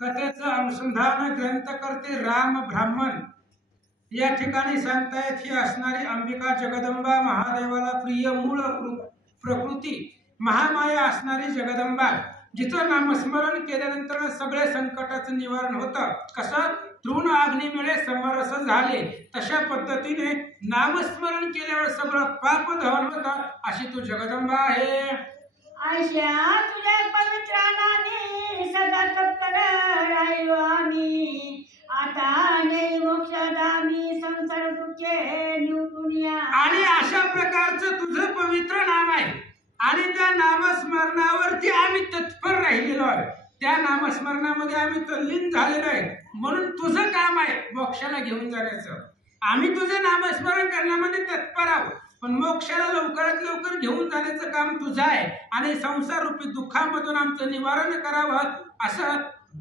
कथेचं अनुसंधान ग्रंथकर्ते राम ब्राह्मण या ठिकाणी सांगतायत ही असणारी अंबिका जगदंबा महादेवाला प्रिय मूळ प्रकृती महामाया असणारी जगदंबा जिचं नामस्मरण केल्यानंतर सगळे संकटाचं निवारण होतं। कसं तृण अग्नीमुळे समरस झाले तशा पद्धतीने नामस्मरण केल्यावर सगळं पाप दहन होतं। अशी तू जगदंबा आहे। आशा तुझ्या पवित्र नामी सदा तत्पर राहिलो आम्ही आता नाही मोक्षदामी संसार तुझे निवतुनिया। आणि अशा प्रकारचं तुझं पवित्र नाम आहे आणि त्या नामस्मरणावरती आम्ही तत्पर राहिलेलो आहे। त्या नामस्मरणामध्ये आम्ही तल्लीन झालेलो आहे म्हणून तुझं काम आहे मोक्षाला घेऊन जाण्याचं। आम्ही तुझं नामस्मरण करण्यामध्ये तत्पर आहोत पण मोक्षाला लवकरात लवकर घेऊन जाण्याचं काम तुझं आहे आणि संसार रूपी दुःखामधून आमचं निवारण करावं असं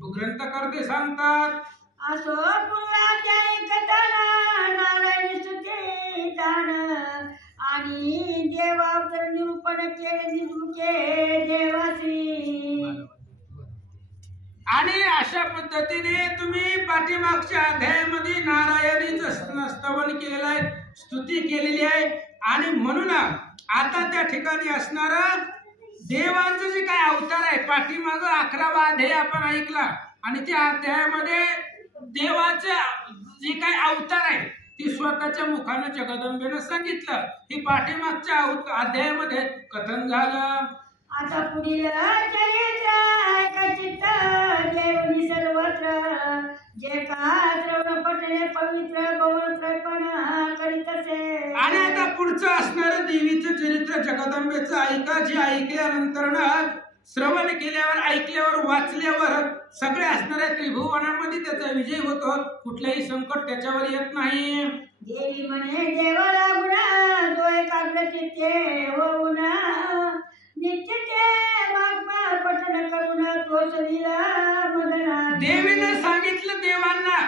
ग्रंथकर्ते सांगतात। असो पुराच्या कथना नारायण स्तुती गाण आणि देवावर निरूपण केले निजमुखे देवासी। आणि अशा पद्धतीने तुम्ही पाठीमागच्या अध्यायामध्ये नारायणीचं स्तवन केलेलं आहे स्तुती केलेली आहे आणि म्हणून आता त्या ठिकाणी असणारा देवांचं जे काय अवतार आहे पाठीमाग 11वा अध्याय आपण ऐकला आणि त्या अध्यायामध्ये देवाचं जे काय अवतार आहे ती स्वतःच्या मुखाने जगदंबेनं सांगितलं। ही पाठीमागच्या अध्यायामध्ये कथन झालं। आता पुढील चरित्र कचित देवनी सर्वत्र जे का श्रवण पठणे पवित्र पवित्रपण करीत असे। आणि आता पुढचं असणारं देवीचं चरित्र जगदंबेचं ऐका जे ऐकल्यानंतर श्रवण केल्यावर ऐकल्यावर वाचल्यावर सगळे असणाऱ्या त्रिभुवनामध्ये त्याचा विजय होतो कुठलेही संकट त्याच्यावर येत नाही। देवी म्हणे देवाला गुणा जो एकाग्र चित्ते होऊन नित्य मागमा पठण करून तोसलीला मदना। देवीने सांगितलं देवांना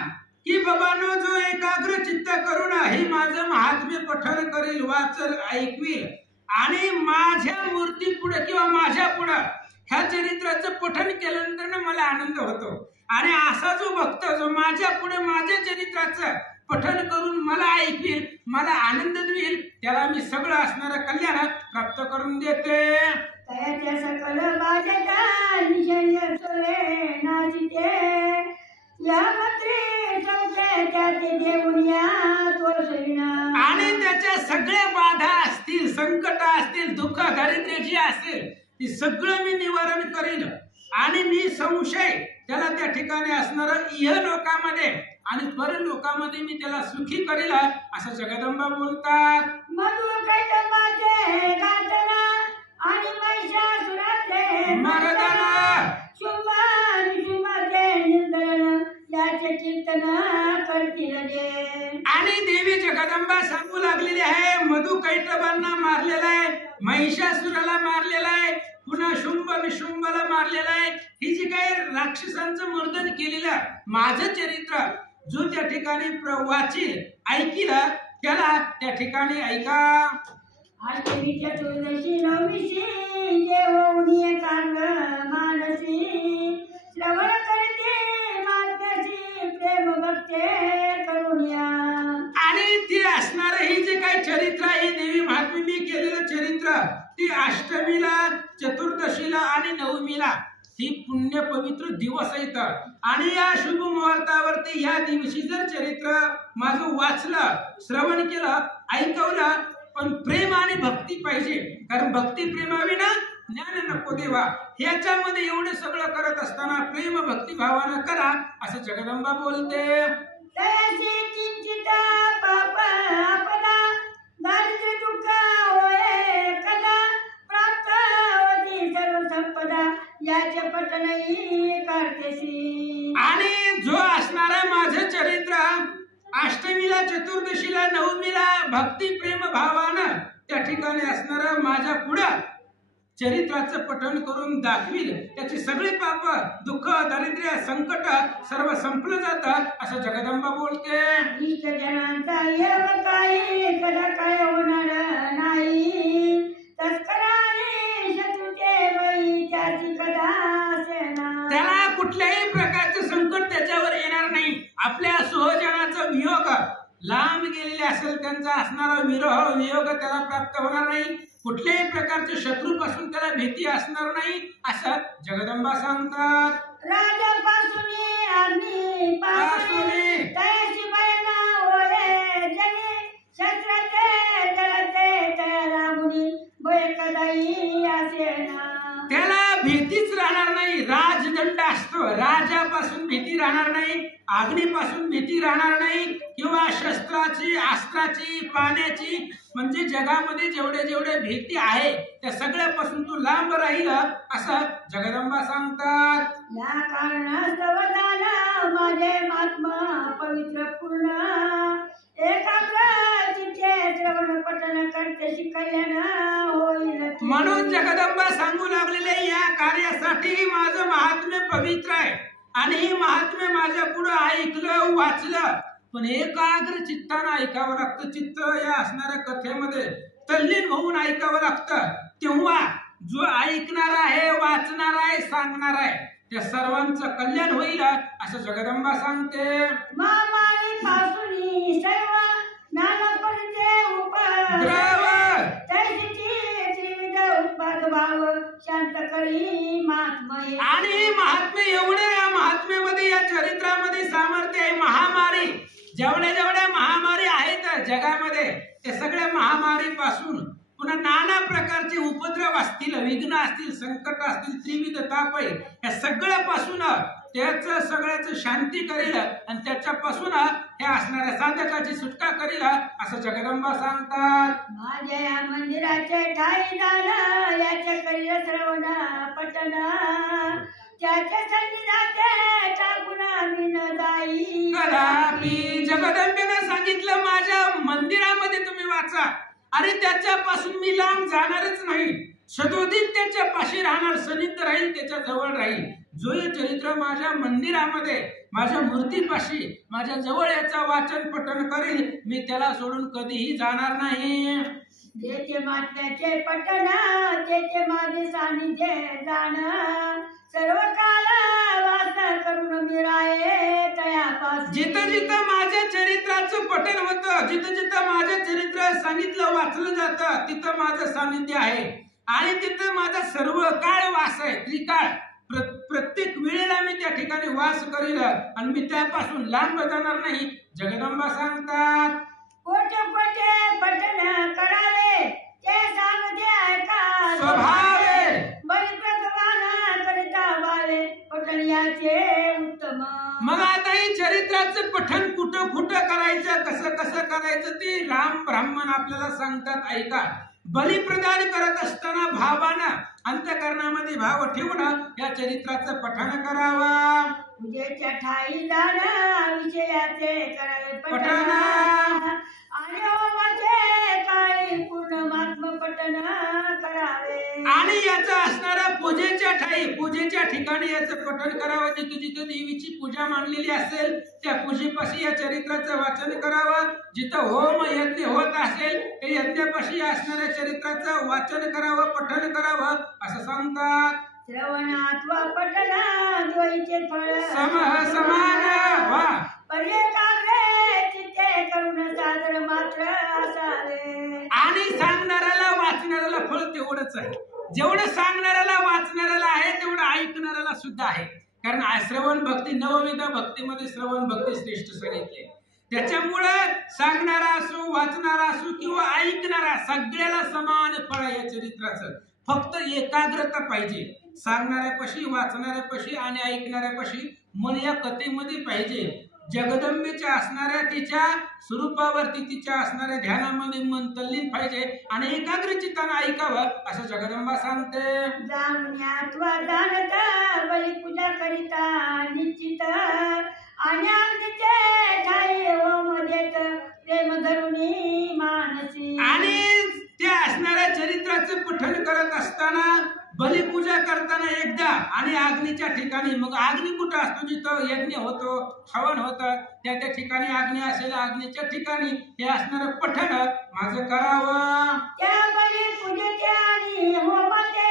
की बाबांनो जो एकाग्र चित्त करून ही माझं महात्म्य पठण करेल वाचल ऐकवील आणि माझ्या मूर्ती पुढे किंवा माझ्या पुढे ह्या चरित्राचं पठण केल्यानंतर मला आनंद होतो आणि असा जो भक्त जो माझ्या पुढे माझ्या चरित्राचं पठण करून मला ऐकवील मला आनंद देईल त्याला मी सगळं असणारं कल्याण प्राप्त करून देते। तयाच्या सकल बाजता निशय सोले नाचिते या मंत्री चौथे त्याचे देऊनिया तोसविना। आणि त्याच्या सगळ्या बाधा असतील संकट असतील दुःख दारिद्र्य जी असेल ती सगळं मी निवारण करीन आणि मी संशय त्याला त्या ठिकाणी असणार इहलोकामध्ये आणि परलोकामध्ये मी त्याला सुखी करील असं जगदंबा बोलतात। मधु कैटंबाचे गाठना आणि महिषासुराचे मर्दना शुंभाचे निर्दलन याचे कीर्तन करतील जे। आणि देवी जगदंबा सांगू लागलेली आहे मधु कैटबांना मारलेला आहे महिषासुराला मारलेला आहे पुन्हा शुंभ निशुंभला मारलेला आहे। ही जी काही राक्षसांचं मर्दन केलेलं माझं चरित्र जो त्या ठिकाणी वाचील ऐकील त्याला त्या ठिकाणी ऐका। अष्टमी चतुर्दशी नवमीशी देवोनिय कांग मानसी श्रवण करते मार्गशी प्रेम भक्ते करुण्या। आणि ती असणार ही जे काही चरित्र आहे देवी महात्म्य मी केलेलं चरित्र ती अष्टमीला चतुर्दशीला आणि नवमीला ही पुण्य पवित्र दिवस आहेत आणि या शुभ मुहूर्तावरती या दिवशी जर चरित्र माझं वाचलं श्रवण केलं ऐकवलं पण प्रेम आणि भक्ती पाहिजे कारण भक्ती प्रेमाविना ज्ञान नको देवा ह्याच्यामध्ये एवढं सगळं करत असताना प्रेम भक्ती भावानं करा असं जगदंबा बोलते। तयासी किंचित पाप आपदा दारिद्र्य दुःख होय कदा प्राप्त होती सर्व संपदा याचे पठणही करतेसी। आणि जो असणारा माझं चरित्र अष्टमीला चतुर्दशीला नवमीला भक्ती प्रेम भावानं त्या ठिकाणी असणारा माझ्या पुढं चरित्राचं पठण करून दाखविल त्याचे सगळे पाप दुःख दारिद्र्य संकट सर्व संपलं जातात असं जगदंबा बोलते। इष्ट जनांचा येव काही कदा काय होणार नाही तस्कराने शत्रुचे बाई त्याची कदा प्रकारचा असणारा विरह वियोग त्याला प्राप्त होणार नाही, कुठल्याही प्रकारच्या शत्रूपासून त्याला भीती असणार नाही असं जगदंबा सांगतात. राजापासून अग्नीपासून तयाची बयना होय जनी शस्त्राचे जलते तयाला मुनी भय कदाई असेना. त्याला भीतीच राहणार नाही. राजदंड असतो, राजापासून भीती राहणार नाही, अग्नीपासून भीती राहणार नाही किंवा शस्त्राची अस्त्राची पाण्याची म्हणजे जगामध्ये जेवढे जेवढे भीती आहे त्या सगळ्यापासून तू लांब राहील असं जगदंबा सांगतात. या कारणास्तव दान माझे महात्मा पवित्र पूर्ण एकाग्र चित्ते श्रवण पठन करते कल्याण होईल. म्हणून जगदंबा सांगू लागलेले या कार्यासाठी माझं महात्म्य पवित्र आहे आणि ही महात्म्य माझ्या पुढे ऐकलं वाचलं पण एकाग्र चित्तानं ऐकावं लागतं. चित्त या असणाऱ्या कथेमध्ये तल्लीन होऊन ऐकावं लागतं. तेव्हा जो ऐकणार आहे, वाचणार आहे, सांगणार आहे त्या सर्वांचं कल्याण होईल असं जगदंबा सांगते. महामारी पासून सर्व नानापणचे उपद्रव तैसीची त्रिविध उत्पाद भाव शांत करी महात्मय. आणि महात्म्य एवढे या महात्म्यामध्ये या चरित्रामध्ये सामर्थ्य आहे. महामारी जेवढ्या जेवढ्या महामारी आहेत जगामध्ये त्या सगळ्या महामारी पासून पुन्हा नाना प्रकारचे उपद्रव असतील, विघ्न असतील, संकट असतील, त्रिविध ताप आहे या सगळ्यापासून त्याचं सगळ्याचं शांती करेल आणि त्याच्यापासून हे असणाऱ्या साधकाची सुटका करेल असं जगदंबा सांगतात. माझ्या या मंदिराचे ठाई दान याचे करील श्रवण पठन त्याच्या सन्निधाते टाकून मी न जाई कदापि. जगदंबेने सांगितलं माझ्या मंदिरामध्ये तुम्ही वाचा आणि त्याच्यापासून मी लांब जाणारच नाही, सदोदित त्याच्या पाशी राहणार, सनिध राहील, त्याच्या जवळ राहील. जो हे चरित्र माझ्या मंदिरामध्ये माझ्या मूर्तीपाशी माझ्या जवळ याचा वाचन पठण करेल मी त्याला सोडून कधीही जाणार नाही. जेचे महात्म्याचे पठण तेचे माझे सानिध्य जाण सर्व काळ वास करून मी राहे तयापासून. जिथं जिथं माझ्या चरित्राचं पठण होतं, जिथं जिथं माझं चरित्र सांगितलं वाचलं जातं तिथं माझं सानिध्य आहे आणि तिथं माझा सर्व काळ वास आहे. त्रिकाळ प्रत्येक वेळेला मी त्या ठिकाणी वास करील आणि मी त्यापासून लांब जाणार नाही जगदंबा सांगतात. कोटे कोटे पठण करावे ते सांगते ऐका स्वभावे बलिप्रतवान करिता वावे पठण याचे उत्तम. मग आता हे चरित्राचं पठण कुठं कुठं करायचं, कसं कसं करायचं ते राम ब्राह्मण आपल्याला सांगतात ऐका. बलिप्रदान करत असताना भावानं अंतःकरणामध्ये भाव ठेवून या चरित्राचं पठण करावं. पूजेच्या ठाई दान विषयाचे करावे पठण आणि होमाचे काळी पूर्ण महात्म पठण करावे. आणि याचं असणारा पूजेच्या ठाई पूजेच्या ठिकाणी याचं पठण करावं. जिथे जिथे देवीची पूजा मांडलेली असेल त्या पूजेपाशी या चरित्राचं वाचन करावं. जिथं होम यज्ञ होत असेल ते यज्ञापाशी असणाऱ्या चरित्राचं वाचन करावं, पठण करावं असं सांगतात. श्रवणात व पठण द्वैचे फळ समान वा पर्यकाग्रे चित्ते करून सादर मात्र असावे. आणि सांगणाऱ्याला वाचणाऱ्याला फळ तेवढंच आहे. जेवढं सांगणाऱ्याला वाचणाऱ्याला आहे तेवढं ऐकणाऱ्याला सुद्धा आहे. कारण श्रवण भक्ती नवविध भक्तीमध्ये श्रवण भक्ती श्रेष्ठ सांगितले. त्याच्यामुळं सांगणारा असो, वाचणारा असो किंवा ऐकणारा सगळ्याला समान फळ या चरित्राचं. फक्त एकाग्रता पाहिजे सांगणाऱ्यापाशी, वाचणाऱ्यापाशी आणि ऐकणाऱ्यापाशी मन या कथेमध्ये पाहिजे. जगदंबेच्या असणाऱ्या तिच्या स्वरूपावरती तिच्या असणाऱ्या ध्यानामध्ये मन तल्लीन पाहिजे आणि एकाग्र चित्तानं ऐकावं असं जगदंबा सांगते. जाणण्यात व जाणत बळी पूजा करिता निश्चित आणि अग्नीचे ठाई होम देत प्रेम धरुणी मानसी. आणि त्या असणाऱ्या चरित्राचं पठण करत असताना बलिपूजा करताना एकदा आणि अग्नीच्या ठिकाणी. मग अग्नी कुठं असतो? जिथं यज्ञ होतो, हवन होतं त्या त्या ठिकाणी अग्नी असेल. अग्नीच्या ठिकाणी हे असणारं पठण माझं करावं. त्या बलिपूजेचे आणि होमाचे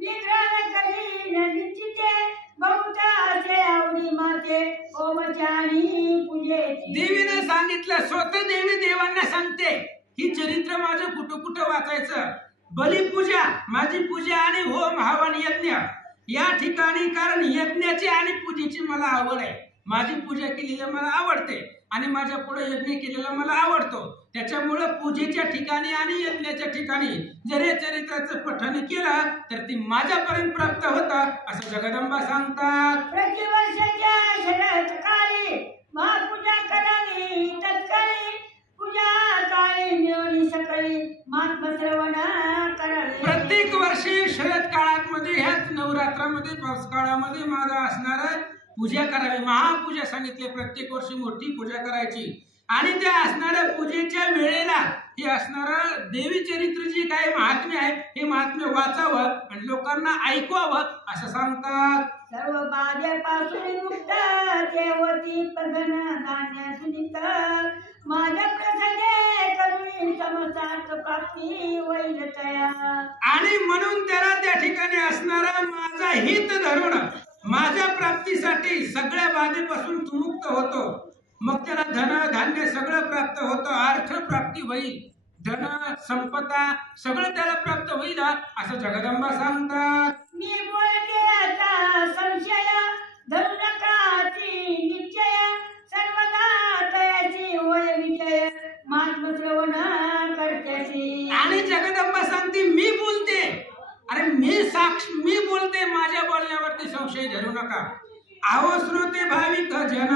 विग्रह करीन निश्चिते बहुत असे आवडी माते होमाचे आणि पूजेची. देवीने सांगितलं, स्वतः देवी देवांना सांगते वाचायचं. बलिपूजा, माझी पूजा आणि होम हवन यज्ञ या ठिकाणी, कारण यज्ञाची आणि पूजेची मला आवड आहे. माझी पूजा केलेली मला आवडते आणि माझ्या पुढे यज्ञ केलेला मला आवडतो. त्याच्यामुळे पूजेच्या ठिकाणी आणि यज्ञाच्या ठिकाणी जर या चरित्राचं पठण केलं तर ती माझ्यापर्यंत प्राप्त होतं असं जगदंबा सांगतात. प्रतिवर्षाच्या शरद काळी महापूजा करावी तत्काळी, पूजा काळी मिळवली सकाळी महात्मा श्रवण करावे. प्रत्येक वर्षी शरद काळामध्ये ह्याच नवरात्रामध्ये पावस काळामध्ये माझा असणार पूजा करावी. महापूजा सांगितले, प्रत्येक वर्षी मोठी पूजा करायची आणि त्या असणाऱ्या पूजेच्या वेळेला हे असणारं देवी चरित्र जी काय महात्म्य आहे हे महात्म्य वाचावं आणि लोकांना ऐकवावं असं सांगतात. सर्व बाधेपासून मुक्त देवती पगन धान्य सुनित, माझ्या प्रसादे करुणी समसार्थ प्राप्ती होईल तया. आणि म्हणून त्याला त्या ठिकाणी असणारा माझा हित धरून माझ्या प्राप्तीसाठी सगळ्या बाधेपासून तू मुक्त होतो. मग त्याला धन धान्य सगळं प्राप्त होतं, अर्थ प्राप्ती होईल, धन संपदा सगळं त्याला प्राप्त होईल असं जगदंबा सांगतात. मी बोलते आता संशय धरू नका ती निश्चय, सर्वदा तयाची होय विजय महात्मा श्रवण करत्यासी. आणि जगदंबा सांगते मी बोलते, अरे मी बोलते, माझ्या बोलण्यावरती संशय धरू नका. आहो श्रोते भाविक जन,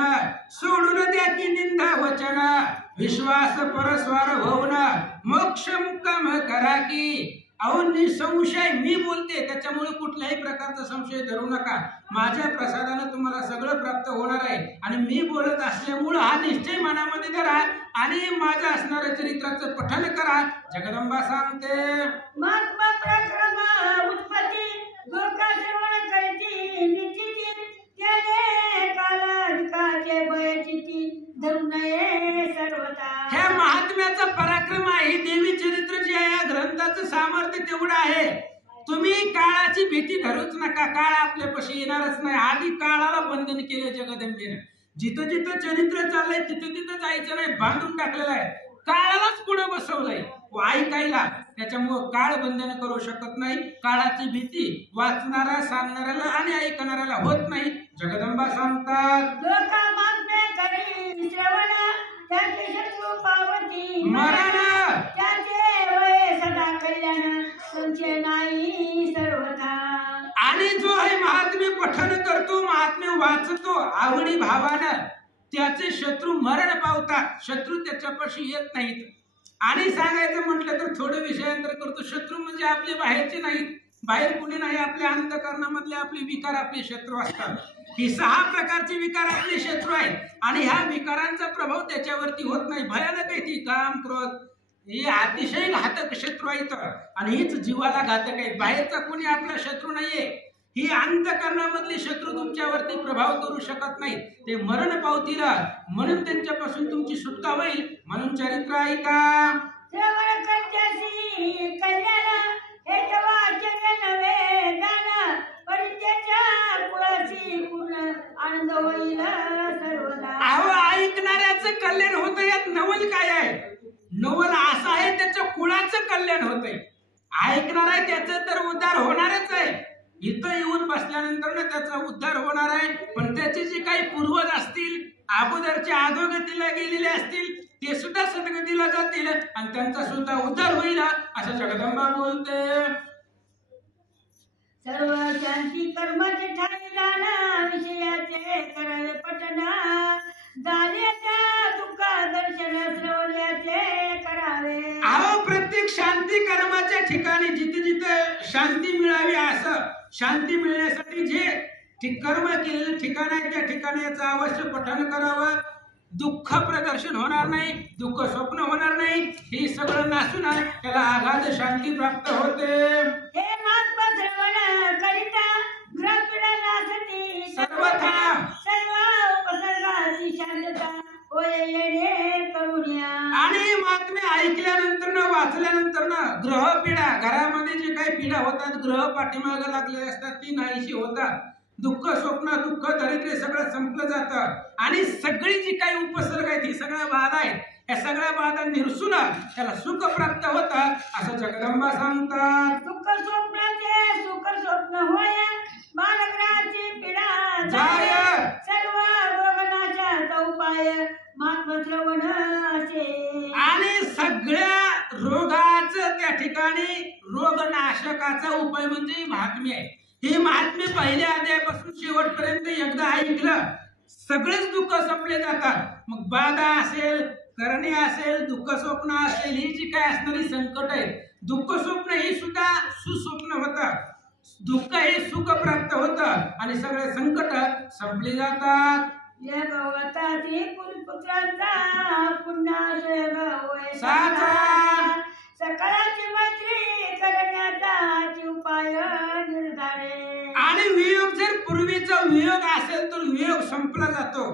सोडून द्या की निंदा वचन, विश्वास परस्वार होऊन मोक्ष मुक्काम करा की. अहो निसंशय मी बोलते, त्याच्यामुळे कुठल्याही प्रकारचा संशय धरू नका. माझ्या प्रसादाने तुम्हाला सगळं प्राप्त होणार आहे आणि मी बोलत असल्यामुळं हा निश्चय मनामध्ये धरा आणि माझं असणाऱ्या चरित्राचं पठण करा. जगदंबा सांगते महात्मा प्रक्रम उत्पत्ती दुर्गा श्रवण करती निश्चिती, त्याने कालाधिकाचे बयचिती धरू नये सर्वता. ह्या महात्म्याचा पराक्रम आहे. देवी चरित्र जे आहे या ग्रंथाचं सामर्थ्य तेवढं आहे. तुम्ही काळाची भीती धरूच नका, काळ आपल्यापाशी येणारच नाही. आधी काळाला बंधन केले जगदंबेने. जिथं जिथं चरित्र चाललंय तिथं तिथं जायचं नाही, बांधून टाकलेलं आहे. काळालाच पुढे बसवलंय ऐकायला, त्याच्यामुळं काळ बंधन करू शकत नाही. काळाची भीती वाचणारा, सांगणाऱ्याला आणि ऐकणाऱ्याला होत नाही. जगदंबा सांगतात लोका मागणे करी श्रवण, त्याचे शत्रू पावती मरण, त्याचे वय सदा कल्याण संशय नाही सर्वथा. आणि जो हे महात्म्य पठण करतो, महात्म्य वाचतो आवडी भावानं, त्याचे शत्रू मरण पावतात. शत्रू त्याच्यापाशी येत नाहीत. आणि सांगायचं म्हटलं तर थोडं विषयांतर करतो. शत्रू म्हणजे आपले बाहेरचे नाहीत, बाहेर कुणी नाही, आपल्या अंतःकरणामधले आपले विकार आपले शत्रू असतात. ही 6 प्रकारचे विकार आपले शत्रू आहेत आणि ह्या विकारांचा प्रभाव त्याच्यावरती होत नाही. भयानक आहे ती. काम क्रोध हे अतिशय घातक शत्रू आहेत आणि हीच जीवाला घातक आहे. बाहेरचा कोणी आपला शत्रू नाहीये. ही अंतःकरणामधली शत्रू तुमच्यावरती प्रभाव करू शकत नाही. ते मरण पावतील म्हणून त्यांच्यापासून तुमची सुटका होईल. म्हणून चरित्र ऐका. श्रवण करत्यासी कल्याण, हे वाचन नवे दान, परित्याच्या कुळाची पूर्ण आनंद होईल सर्वदा. अहो ऐकणाऱ्याचं कल्याण होतं. यात नवल काय आहे? नवल असं आहे त्याच्या कुळाचं कल्याण होतंय. ऐकणार आहे त्याचं तर उद्धार होणारच आहे. इथं येऊन बसल्यानंतर त्याचा उद्धार होणार आहे. पण त्याचे जे काही पूर्वज असतील, अगोदरच्या अधोगतीला गेलेले असतील, ते सुद्धा सद्गतीला जातील आणि त्यांचा सुद्धा उद्धार होईल असं जगदंबा बोलते. सर्व शांती कर्माचे ठाणे दान, विषयाचे करावे पठण, झाल्याच्या दुःखा दर्शन श्रवण्याचे करावे. अहो प्रत्येक शांती कर्माच्या ठिकाणी जिथे जिथे शांती मिळावी, असं शांती मिळण्यासाठी जे कर्म केलेलं ठिकाण आहे त्या ठिकाणी याचं अवश्य पठण करावं. दुःख प्रदर्शन होणार नाही, दुःख स्वप्न होणार नाही. हे सगळं नासून त्याला आघात शांती प्राप्त होते. हे महात्मा श्रवण करिता ग्रहपीडा नासती सर्वथा सर्व उपसर्गाची शांतता होय येणे करुण्या. आणि महात्म्य ऐकल्यानंतर वाचल्यानंतर ग्रहपीडा, घरामध्ये जे काही पीडा होतात, ग्रह पाठीमागे लागलेले असतात ती नाहीशी होतात. दुःख स्वप्न, दुःख दरिद्र सगळं संपलं जातं आणि सगळी जी काही उपसर्ग आहेत ही सगळ्या बाधा आहेत या सगळ्या बाधा निरसून त्याला सुख प्राप्त होतं असं जगदंबा सांगतात. दुःख स्वप्नाचे सुख स्वप्न होय, बालग्रहाची पीडा जाय, सर्व रोगनाशाचा उपाय महात्मा श्रवण असे. आणि सगळ्या रोगाचं त्या ठिकाणी रोगनाशकाचा उपाय म्हणजे महात्म्य आहे. ही महात्म्य पहिल्या अध्यायापासून शेवटपर्यंत एकदा ऐकलं सगळेच दुःख संपले जातात. मग बाधा असेल, करणे असेल, दुःख स्वप्न असेल, ही जी काय असणारी संकट आहे, दुःख स्वप्न ही सुद्धा सुस्वप्न होतं, दुःख हे सुख प्राप्त होतं आणि सगळे संकट संपले जातात. या गवताची कुलपुत्रांचा पुन्हा साचा. सकाळची मैत्री करण्याचा उपाय निर्धारे. आणि वियोग जर पूर्वीचा वियोग असेल तर वियोग संपला जातो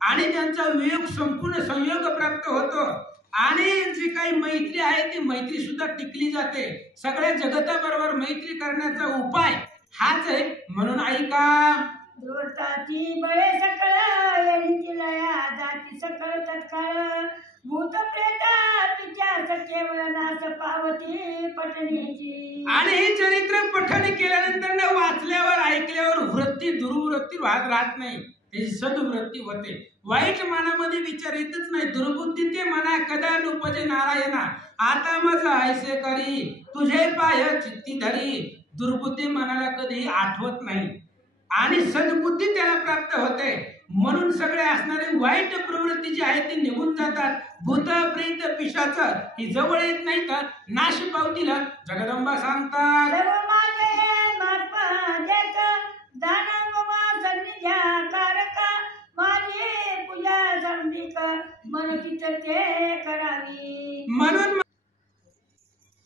आणि त्यांचा वियोग संपूर्ण संयोग प्राप्त होतो आणि जी काही मैत्री आहे ती मैत्री सुद्धा टिकली जाते. सगळ्या जगताबरोबर मैत्री करण्याचा उपाय हाच आहे. म्हणून ऐका, दूरताची बळे सकळ येणीची लया जाती सकळ तत्काळ, भूत प्रेता तिच्या केवळ नाश पावती पठणीची. आणि हे चरित्र पठण केल्यानंतर न वाचल्यावर ऐकल्यावर वृत्ती दुर्वृत्ती राहत नाही, त्याची सद्वृत्ती होते. वाईट मनामध्ये विचार येतच नाही. दुर्बुद्धी ते मना कदा नुपजे नारायणा, आता माझा ऐसे करी तुझे पाय चित्ती धरी. दुर्बुद्धी मनाला कधी आठवत नाही आणि सद्बुद्धी त्याला प्राप्त होते. म्हणून सगळे असणारे वाईट प्रवृत्ती जी आहे ती निघून जातात. भूत प्रेत पिशाच ही जवळ येत नाही तर नाश पावतील जगदंबा सांगतात. सर्व माझे मार्प देत दानवमा सन्निध्या कारका, माझी पूजा संधिक मन चित्ते करावी. म्हणून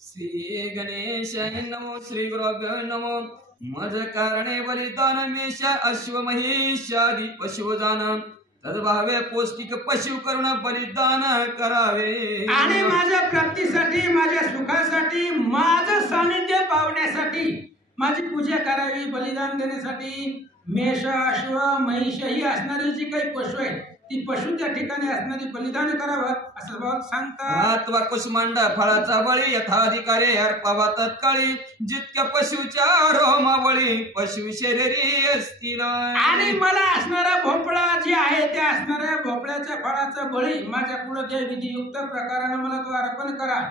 श्री गणेशाय नमो, श्री गुरुभ्यो नमो. मज कारणे बलिदान मेष अश्व महिषादी पशुदान, तद्भावे पौष्टिक पशु करून बलिदान करावे. आणि माझ्या प्राप्तीसाठी, माझ्या सुखासाठी, माझं सानिध्य पावण्यासाठी माझी पूजा करावी, बलिदान देण्यासाठी. मेष, अश्व, महिष ही असणारी जी काही पशु आहे ती पशु त्या ठिकाणी असणारी बलिदान करावं असं बाबा सांगतात. अथवा कुष्मांड फळाचा बळी यथाधिकारे अर्पावा तत्काळी, जितक्या पशुच्या रोमावळी पशु शरीरी असतील. आणि मला असणारा भोपळा जे आहे त्या असणाऱ्या भोपळ्याच्या फळाचा बळी माझ्या पुढे ते विधियुक्त प्रकाराने मला तो अर्पण करा.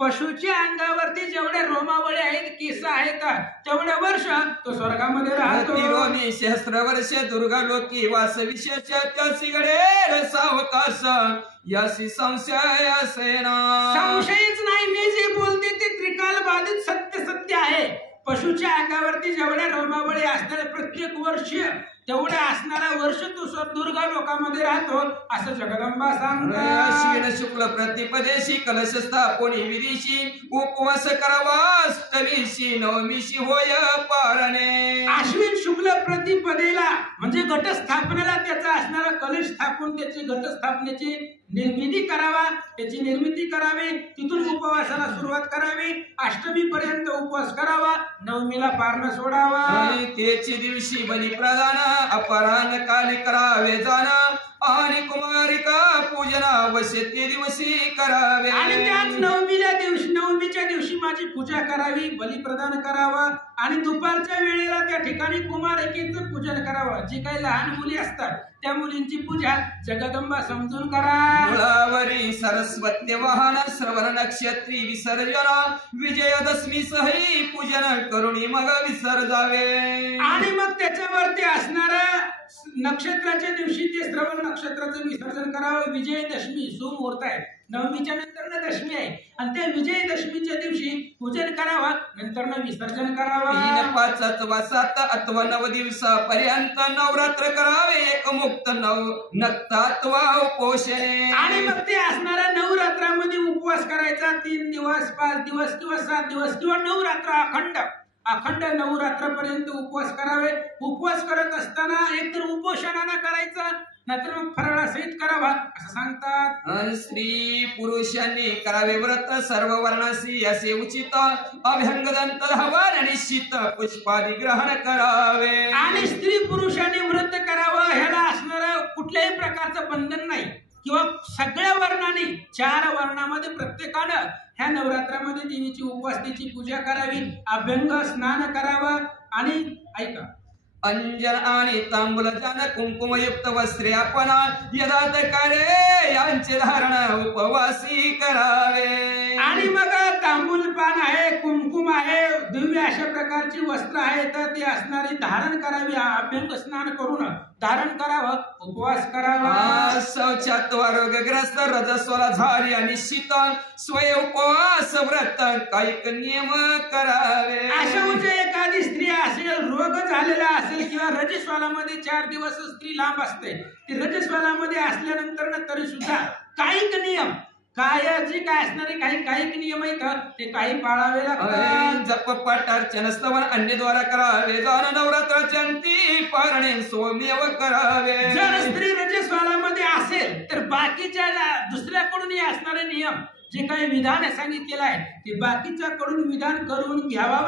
पशुच्या अंगावरती जेवढे रोमावळे आहेत, केस आहेत, तेवढे वर्ष तो स्वर्गामध्ये राहतो. रोमी सहस्र वर्ष दुर्गा लोकी वास विशेष, त्यासी घडेल सावकाश यासी संशय असेना. संशयच नाही, मी जे बोलते ते त्रिकाल बाधित सत्य आहे. पशुच्या अंगावरती जेवढे रोमावळे असणारे प्रत्येक वर्ष तेवढे असणारा वर्ष तो दुर्गा लोकांमध्ये राहतो असं जगदंबा सांगतात. अश्विन शुक्ल प्रतिपदेशी कलश स्थापनी विधीशी, उपवास करावा अष्टमीशी नवमीशी होय पारणे. अश्विन शुक्ल प्रतिपदेला म्हणजे घटस्थापनेला त्याचा असणारा कलश स्थापून त्याची घटस्थापनेची निर्मिती करावा, त्याची निर्मिती करावी, तिथून उपवासाला सुरुवात करावी, अष्टमी पर्यंत उपवास करावा, नवमीला पारणं सोडावा. आणि त्याची दिवशी बलिप्रदान अपराह्न काली करावे जाणं, आणि कुमारिका पूजना अवश्य ते दिवशी करावे. आणि त्याच नवमीच्या दिवशी माझी पूजा करावी, बलिप्रदान करावं आणि दुपारच्या वेळेला त्या ठिकाणी कुमारिकेचं पूजन करावं. जी काही लहान मुली असतात त्या मुलींची पूजा जगदंबा समजून करा. मुळावरी सरस्वती वाहन श्रवण नक्षत्री विसर्जन, विजयादशमी सही पूजन करुणी मग विसर्जावे. आणि मग त्याच्यावरती असणारा नक्षत्राच्या दिवशी ते श्रवण नक्षत्राचं विसर्जन करावं. विजयदशमी सुमुहूर्त आहे, नवमीच्या नंतर दशमी आहे आणि त्या विजयदशमीच्या दिवशी पूजन करावं, नंतर विसर्जन करावं. 3, 5 अथवा 7 अथवा 9 दिवसापर्यंत नवरात्र करावे, एक मुक्त नक्तात्वा उपोषणे. आणि मग ते असणारा नवरात्रामध्ये उपवास करायचा 3 दिवस, 5 दिवस किंवा 7 दिवस किंवा नवरात्र अखंड नवरात्रपर्यंत उपवास करावे. उपवास करत असताना एकतर उपोषणानं करायचा, नाहीतर मग फराळासहित करावा असं सांगतात. आणि स्त्री पुरुषांनी करावे व्रत सर्व वर्णाशी असे उचित, अभ्यंगदंत हवन निश्चित पुष्पादी ग्रहण करावे. आणि स्त्री पुरुषांनी व्रत करावं, ह्याला असणारं कुठल्याही प्रकारचं बंधन नाही. किंवा सगळ्या वर्णाने 4 वर्णामध्ये प्रत्येकानं ह्या नवरात्रामध्ये देवीची उपवासतेची पूजा करावी, अभ्यंग स्नान करावं आणि ऐका अंजन आणि तांबूलजान कुंकुमयुक्त वस्त्रे आपण यदात करे यांचे धारण उपवासी करावे। आणि मग तांबूल पान आहे, कुंकुम आहे, दिव्य अशा प्रकारची वस्त्र आहेत तर ती असणारी धारण करावी, अभ्यंग स्नान करून धारण करावं, उपवास करावा। शौचात आरोग्यग्रस्त रजस्वला झाली आणि शीतल स्वय उपवास व्रत कायिक नियम करावे। अशा म्हणजे एखादी स्त्री असेल, रोग झालेला असेल किंवा रजस्वालामध्ये 4 दिवस स्त्री लांब असते, ती रजस्वालामध्ये असल्यानंतर तरी सुद्धा कायिक नियम कायाची काय असणारे काही नियम आहेत ते काही पाळावे लागतात। जप पाठ अर्चन स्तवन अन्यद्वारा करावे, जाण नवरात्राची अंती पारणे सोमेव करावे। जर स्त्री रजस्वालामध्ये असेल तर बाकीच्या दुसऱ्याकडून असणारे नियम जे काही विधान सांगितलेलं आहे ते बाकीच्याकडून विधान करून घ्यावा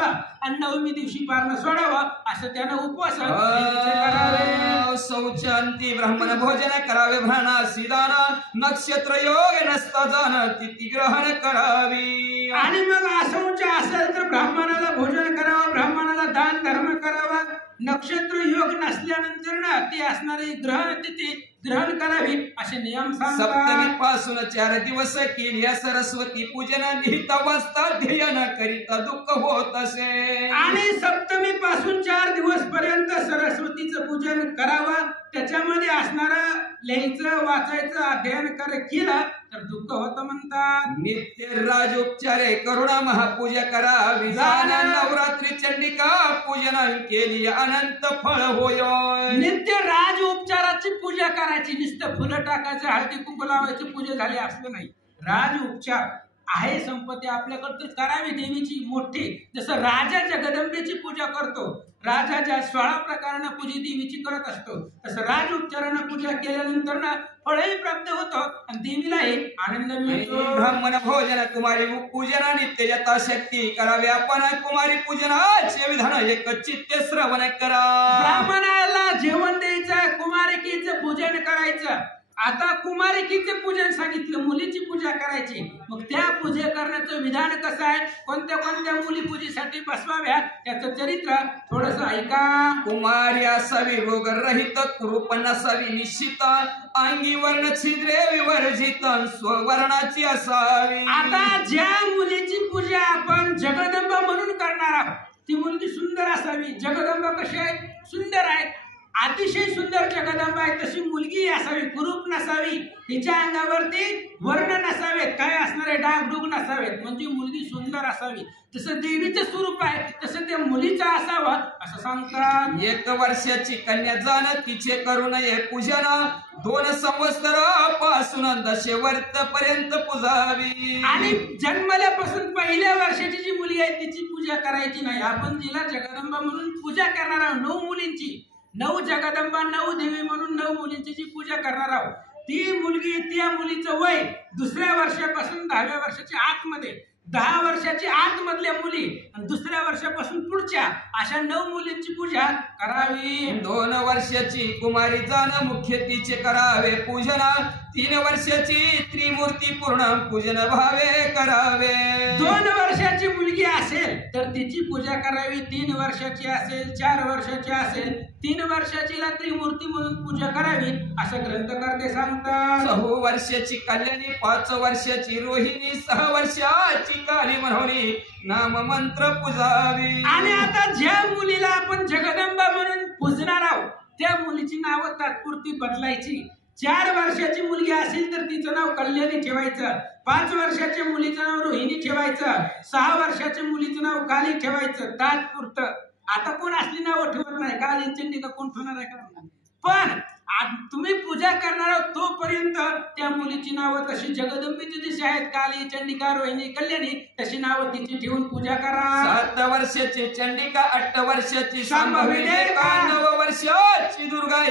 आणि 9वी दिवशी पारणं सोडावं, असं त्यानं उपवास करावे। शौचांती ब्राह्मण भोजन करावे, भ्राणा सिदाना नक्षत्र योग नसता जाण तिथी ग्रहण करावी। आणि मग असंच असेल तर ब्राह्मणाला भोजन करावं, ब्राह्मणाला दान धर्म करावा, नक्षत्र योग नसल्यानंतर ना ती असणारी ग्रहण तिथी ग्रहण करावी असे नियम सांगतात। सप्तमी पासून 4 दिवस केली सरस्वती पूजन, लिहिता वाचता ध्येयन करिता दुःख होत असे। आणि सप्तमी पासून 4 दिवस पर्यंत सरस्वतीचं पूजन करावं, त्याच्यामध्ये असणारं लिहायचं वाचायचं अध्ययन केलं तर दुःख होतं म्हणतात। नित्य राजोपचारे करुणा महापूजा करावी, जाना नवरात्री चंडिका पूजन केली अनंत फळ होय। नित्य राज उपचाराची पूजा करायची, नुसतं फुलं टाकायचं, हळदी कुंकू लावायची पूजा झाली असं नाही। राज उपचार आहे संपत्ती आपल्याकडे करावी देवीची मोठी, जसं राजा जगदंबेची पूजा करतो, राजा ज्या 16 प्रकारानं पूजा देवीची करत असतो, तसं राज उपचारानं पूजा केल्यानंतर ना फळही प्राप्त होतं आणि देवीलाही आनंद मिळतो। ब्राह्मण भोजन कुमारी पूजना नित्य यथाशक्ती करावे, आपण कुमारी पूजनाचे विधान एक चित्ते श्रवण करा। ब्राह्मणाला जेवण द्यायचं, कुमारिकीचं पूजन करायचं। आता कुमारिकीचं पूजन सांगितलं, मुलीची पूजा करायची, मग त्या पूजा करण्याचं विधान कसं आहे, कोणत्या कोणत्या मुली पूजेसाठी बसवाव्या त्याचं चरित्र थोडस ऐका। कुमारी असावी रोगरहित, कुरूप नसावी निश्चित, अंगी वर्ण छिद्रे विवर्जित, स्ववर्णाची असावी। आता ज्या मुलीची पूजा आपण जगदंबा म्हणून करणार आहोत ती मुलगी सुंदर असावी। जगदंबा कशी आहे, सुंदर आहे, अतिशय सुंदर जगदंबा आहे, तशी मुलगी असावी, कुरूप नसावी, तिच्या अंगावरती वर्ण नसावेत, काय असणारे डागडुग नसावेत, म्हणजे मुलगी सुंदर असावी। तसं देवीचं स्वरूप आहे तसं त्या मुलीचं असावं असं सांगतात। 1 वर्षाची कन्या जाण तिचे करू नये पूजन, 2 संवत्सर पासून 10 वर्ष पर्यंत पूजावी। आणि जन्मल्यापासून पहिल्या वर्षाची जी मुली आहे तिची पूजा करायची नाही। आपण जिला जगदंबा म्हणून पूजा करणार आहोत, 9 मुलींची, 9 जगदंबा 9 देवी म्हणून 9 मुलींची जी पूजा करणार आहोत, ती मुलगी त्या मुलीचं वय 2ऱ्या वर्षापासून 10व्या वर्षाच्या आतमध्ये, 10 वर्षाची आतमधल्या मुली आणि 2ऱ्या वर्षापासून पुढच्या अशा 9 मुलींची पूजा करावी। 2 वर्षाची कुमारी जाण मुख्य तिचे करावे पूजन, 3 वर्षाची त्रिमूर्ती पूर्ण पूजन भावे करावे। 2 वर्षाची मुलगी असेल तर तिची पूजा करावी, 3 वर्षाची असेल, 4 वर्षाची असेल, 3 वर्षाचीला त्रिमूर्ती म्हणून पूजा करावी असं ग्रंथकर्ते सांगतात। 6 वर्षाची कल्याणी, 5 वर्षाची रोहिणी, 6 वर्षाची काली मनोहरी नाम मंत्र पूजावी। आणि आता ज्या मुलीला आपण जगदंबा म्हणून पूजणार आहोत त्या मुलीची नावं तात्पुरती बदलायची। 4 वर्षाची मुलगी असेल तर तिचं नाव कल्याणी ठेवायचं, 5 वर्षाच्या मुलीचं नाव रोहिणी ठेवायचं, 6 वर्षाच्या मुलीचं नाव काली ठेवायचं तात्पुरतं। आता कोण असली नावं ठेवत नाही, काली चंडिका कोण ठेवणार आहे का? पण तुम्ही पूजा करणार आहोत तोपर्यंत त्या मुलीची नावं तशी जगदंबेची जशी आहेत, काली चंडिका रोहिणी कल्याणी, तशी नावं तिची ठेवून पूजा करा। 7 वर्षाची चंडिका, 8 वर्षाची शांभवी, 9 वर्षाची दुर्गा,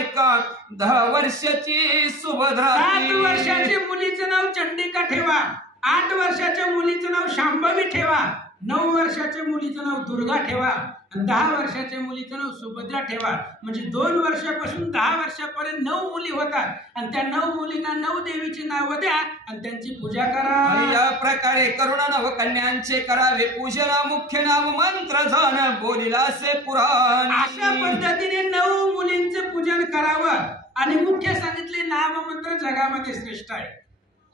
10 वर्षाची सुभद्रा। 7 वर्षाच्या मुलीचं नाव चंडिका ठेवा, 8 वर्षाच्या मुलीचं नाव शांभवी ठेवा, 9 वर्षाच्या मुलीचं नाव दुर्गा ठेवा आणि 10 वर्षाच्या मुलीचं नाव सुभद्रा ठेवा. म्हणजे 2 वर्षापासून 10 वर्षापर्यंत 9 मुली होतात आणि त्या 9 मुलींना 9 देवीची नावं द्या आणि त्यांची पूजा करा. आणि या प्रकारे करुण नव कन्यांचे करावे पूजन, मुख्य नाम मंत्र जाण बोलिलासे पुराण. अशा पद्धतीने 9 मुलींचं पूजन करावं आणि मुख्य सांगितले नाम मंत्र जगामध्ये श्रेष्ठ आहे.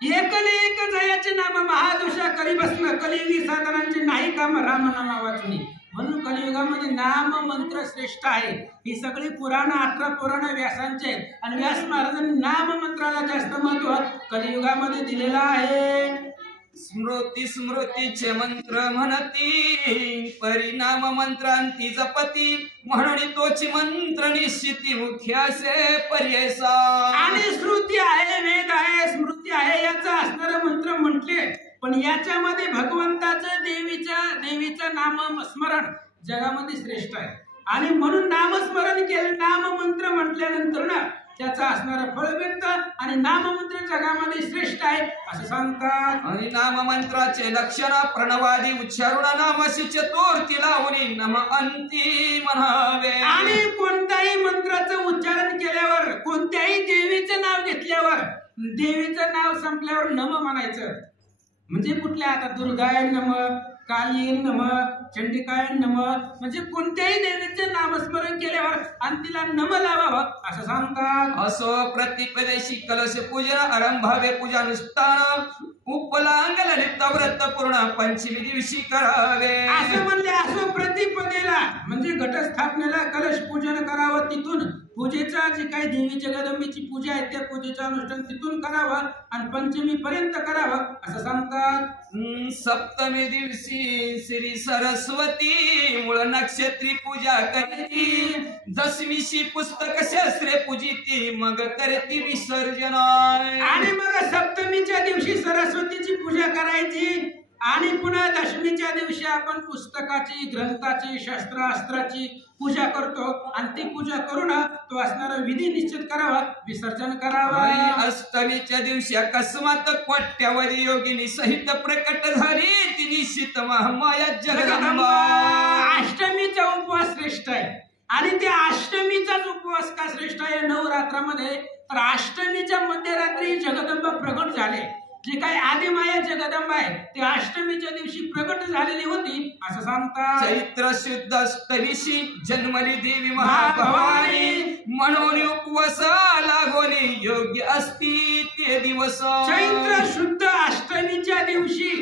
एकले एक जयाचे नाम महादोषा करी बसणं, कलियुगी साधनांचे नाही काम राम नामा वाचुनी. म्हणून कलियुगामध्ये नाम मंत्र श्रेष्ठ आहे. ही सगळी पुराण 18 पुराण व्यासांचे आणि व्यास महाराजांनी नाम मंत्राला जास्त महत्व कलियुगामध्ये दिलेलं आहे. स्मृती स्मृतीचे मंत्र म्हणती, परिणाम मंत्रांती जपती, म्हणून तोची मंत्र निश्चिती मुख्यासे पर्यायसा. आणि श्रुती आहे, वेद आहे, स्मृती आहे, याचा असणारे मंत्र म्हटले, पण याच्यामध्ये भगवंताचं देवीचं नाम स्मरण जगामध्ये श्रेष्ठ आहे. आणि म्हणून नामस्मरण केलं, नाम मंत्र म्हटल्यानंतर ना त्याचा असणारं फळ भेटतं आणि नाममंत्र जगामध्ये श्रेष्ठ आहे असं सांगतात. आणि नाममंत्राचे लक्षण प्रणवादी उच्चारून नामाशी चतुर्थी लावून नम अंती म्हणावे. आणि कोणत्याही मंत्राचं उच्चारण केल्यावर, कोणत्याही देवीचं नाव घेतल्यावर, देवीचं नाव संपल्यावर नम म्हणायचं. म्हणजे कुठल्या, आता दुर्गाय नम, काली नम, चंडिकाय नम, म्हणजे कोणत्याही देवीचे नामस्मरण केल्यावर आणि तिला नम लावावं असं सांगतात. असो प्रतिपदेशी कलश पूजन आरंभावे पूजानुष्ठान, उपलांग ललित व्रत पूर्ण पंचमी दिवशी करावे. असं म्हणले, असो प्रतिपदेला म्हणजे घटस्थापनेला कलश पूजन करावं. तिथून पूजेचा जी काही देवी जगदंबेची पूजा आहे त्या पूजेचं अनुष्ठान तिथून करावं आणि पंचमी पर्यंत करावं असं सांगतात. सप्तमी दिवशी श्री सरस्वती मूळ नक्षत्री पूजा करती, दशमीशी पुस्तक शास्त्रे पूजिती, मग करती विसर्जन. आणि मग सप्तमीच्या दिवशी सरस्वतीची पूजा करायची आणि पुन्हा दशमीच्या दिवशी आपण पुस्तकाची, ग्रंथाची, शस्त्रास्त्राची पूजा करतो आणि ती पूजा करून तो असणारा विधी निश्चित करावा, विसर्जन करावा. अष्टमीच्या दिवशी अकस्मात कोट्यावधी योगिनी सहित प्रकट झाली ती निश्चित महामाया जगदंबा. अष्टमीचा उपवास श्रेष्ठ आहे आणि त्या अष्टमीचाच उपवास का श्रेष्ठ आहे नवरात्रामध्ये, तर अष्टमीच्या मध्यरात्री जगदंबा प्रकट झाले. जे काही आदिमाया जगदंबा आहे ते अष्टमीच्या दिवशी प्रकट झालेली होती असं सांगतात. चैत्र शुद्ध अष्टमीशी जन्मली देवी महाभवानी, म्हणून उपवास लागोनी योग्य असती ते दिवस. चैत्र शुद्ध अष्टमीच्या दिवशी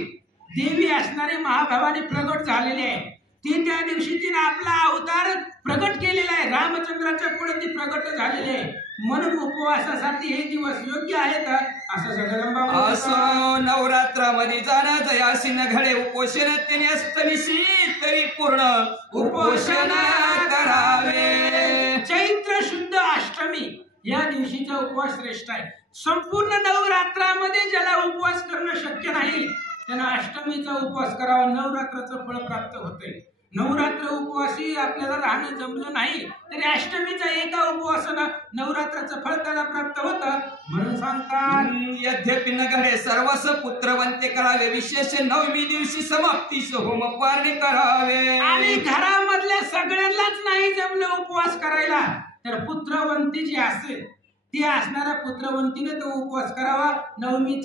देवी असणारे महाभवानी प्रकट झालेले आहे. ती त्या दिवशी तिने आपला अवतार प्रकट केलेला आहे. रामचंद्राच्या पुढे ती प्रकट झालेली आहे. म्हणून उपवासासाठी हे दिवस योग्य आहेत असं जगदंबा. असं नवरात्रामध्ये जाणं जयासी न घडे उपोषण, त्याने अष्टमीशी तरी पूर्ण उपोषण करावे. चैत्र शुद्ध अष्टमी या दिवशीचा उपवास श्रेष्ठ आहे. संपूर्ण नवरात्रामध्ये ज्याला उपवास करणं शक्य नाही त्यांना अष्टमीचा उपवास करावा, नवरात्राचं फळ प्राप्त होते. नवरात्र उपवासी आपल्याला राहणं जमलं नाही तरी अष्टमीचा एका उपवासानं नवरात्राचं फळ त्याला प्राप्त होतं म्हणून सांगतात. यद्यपि न घडे सर्वस पुत्रवंते करावे, विशेष नवमी दिवशी समाप्तीस होम पारणे करावे. आणि घरामधल्या सगळ्यांनाच नाही जमलं उपवास करायला तर पुत्रवंती जी असेल ती असणाऱ्या पुत्रवंतीने तो उपवास करावा. नवमी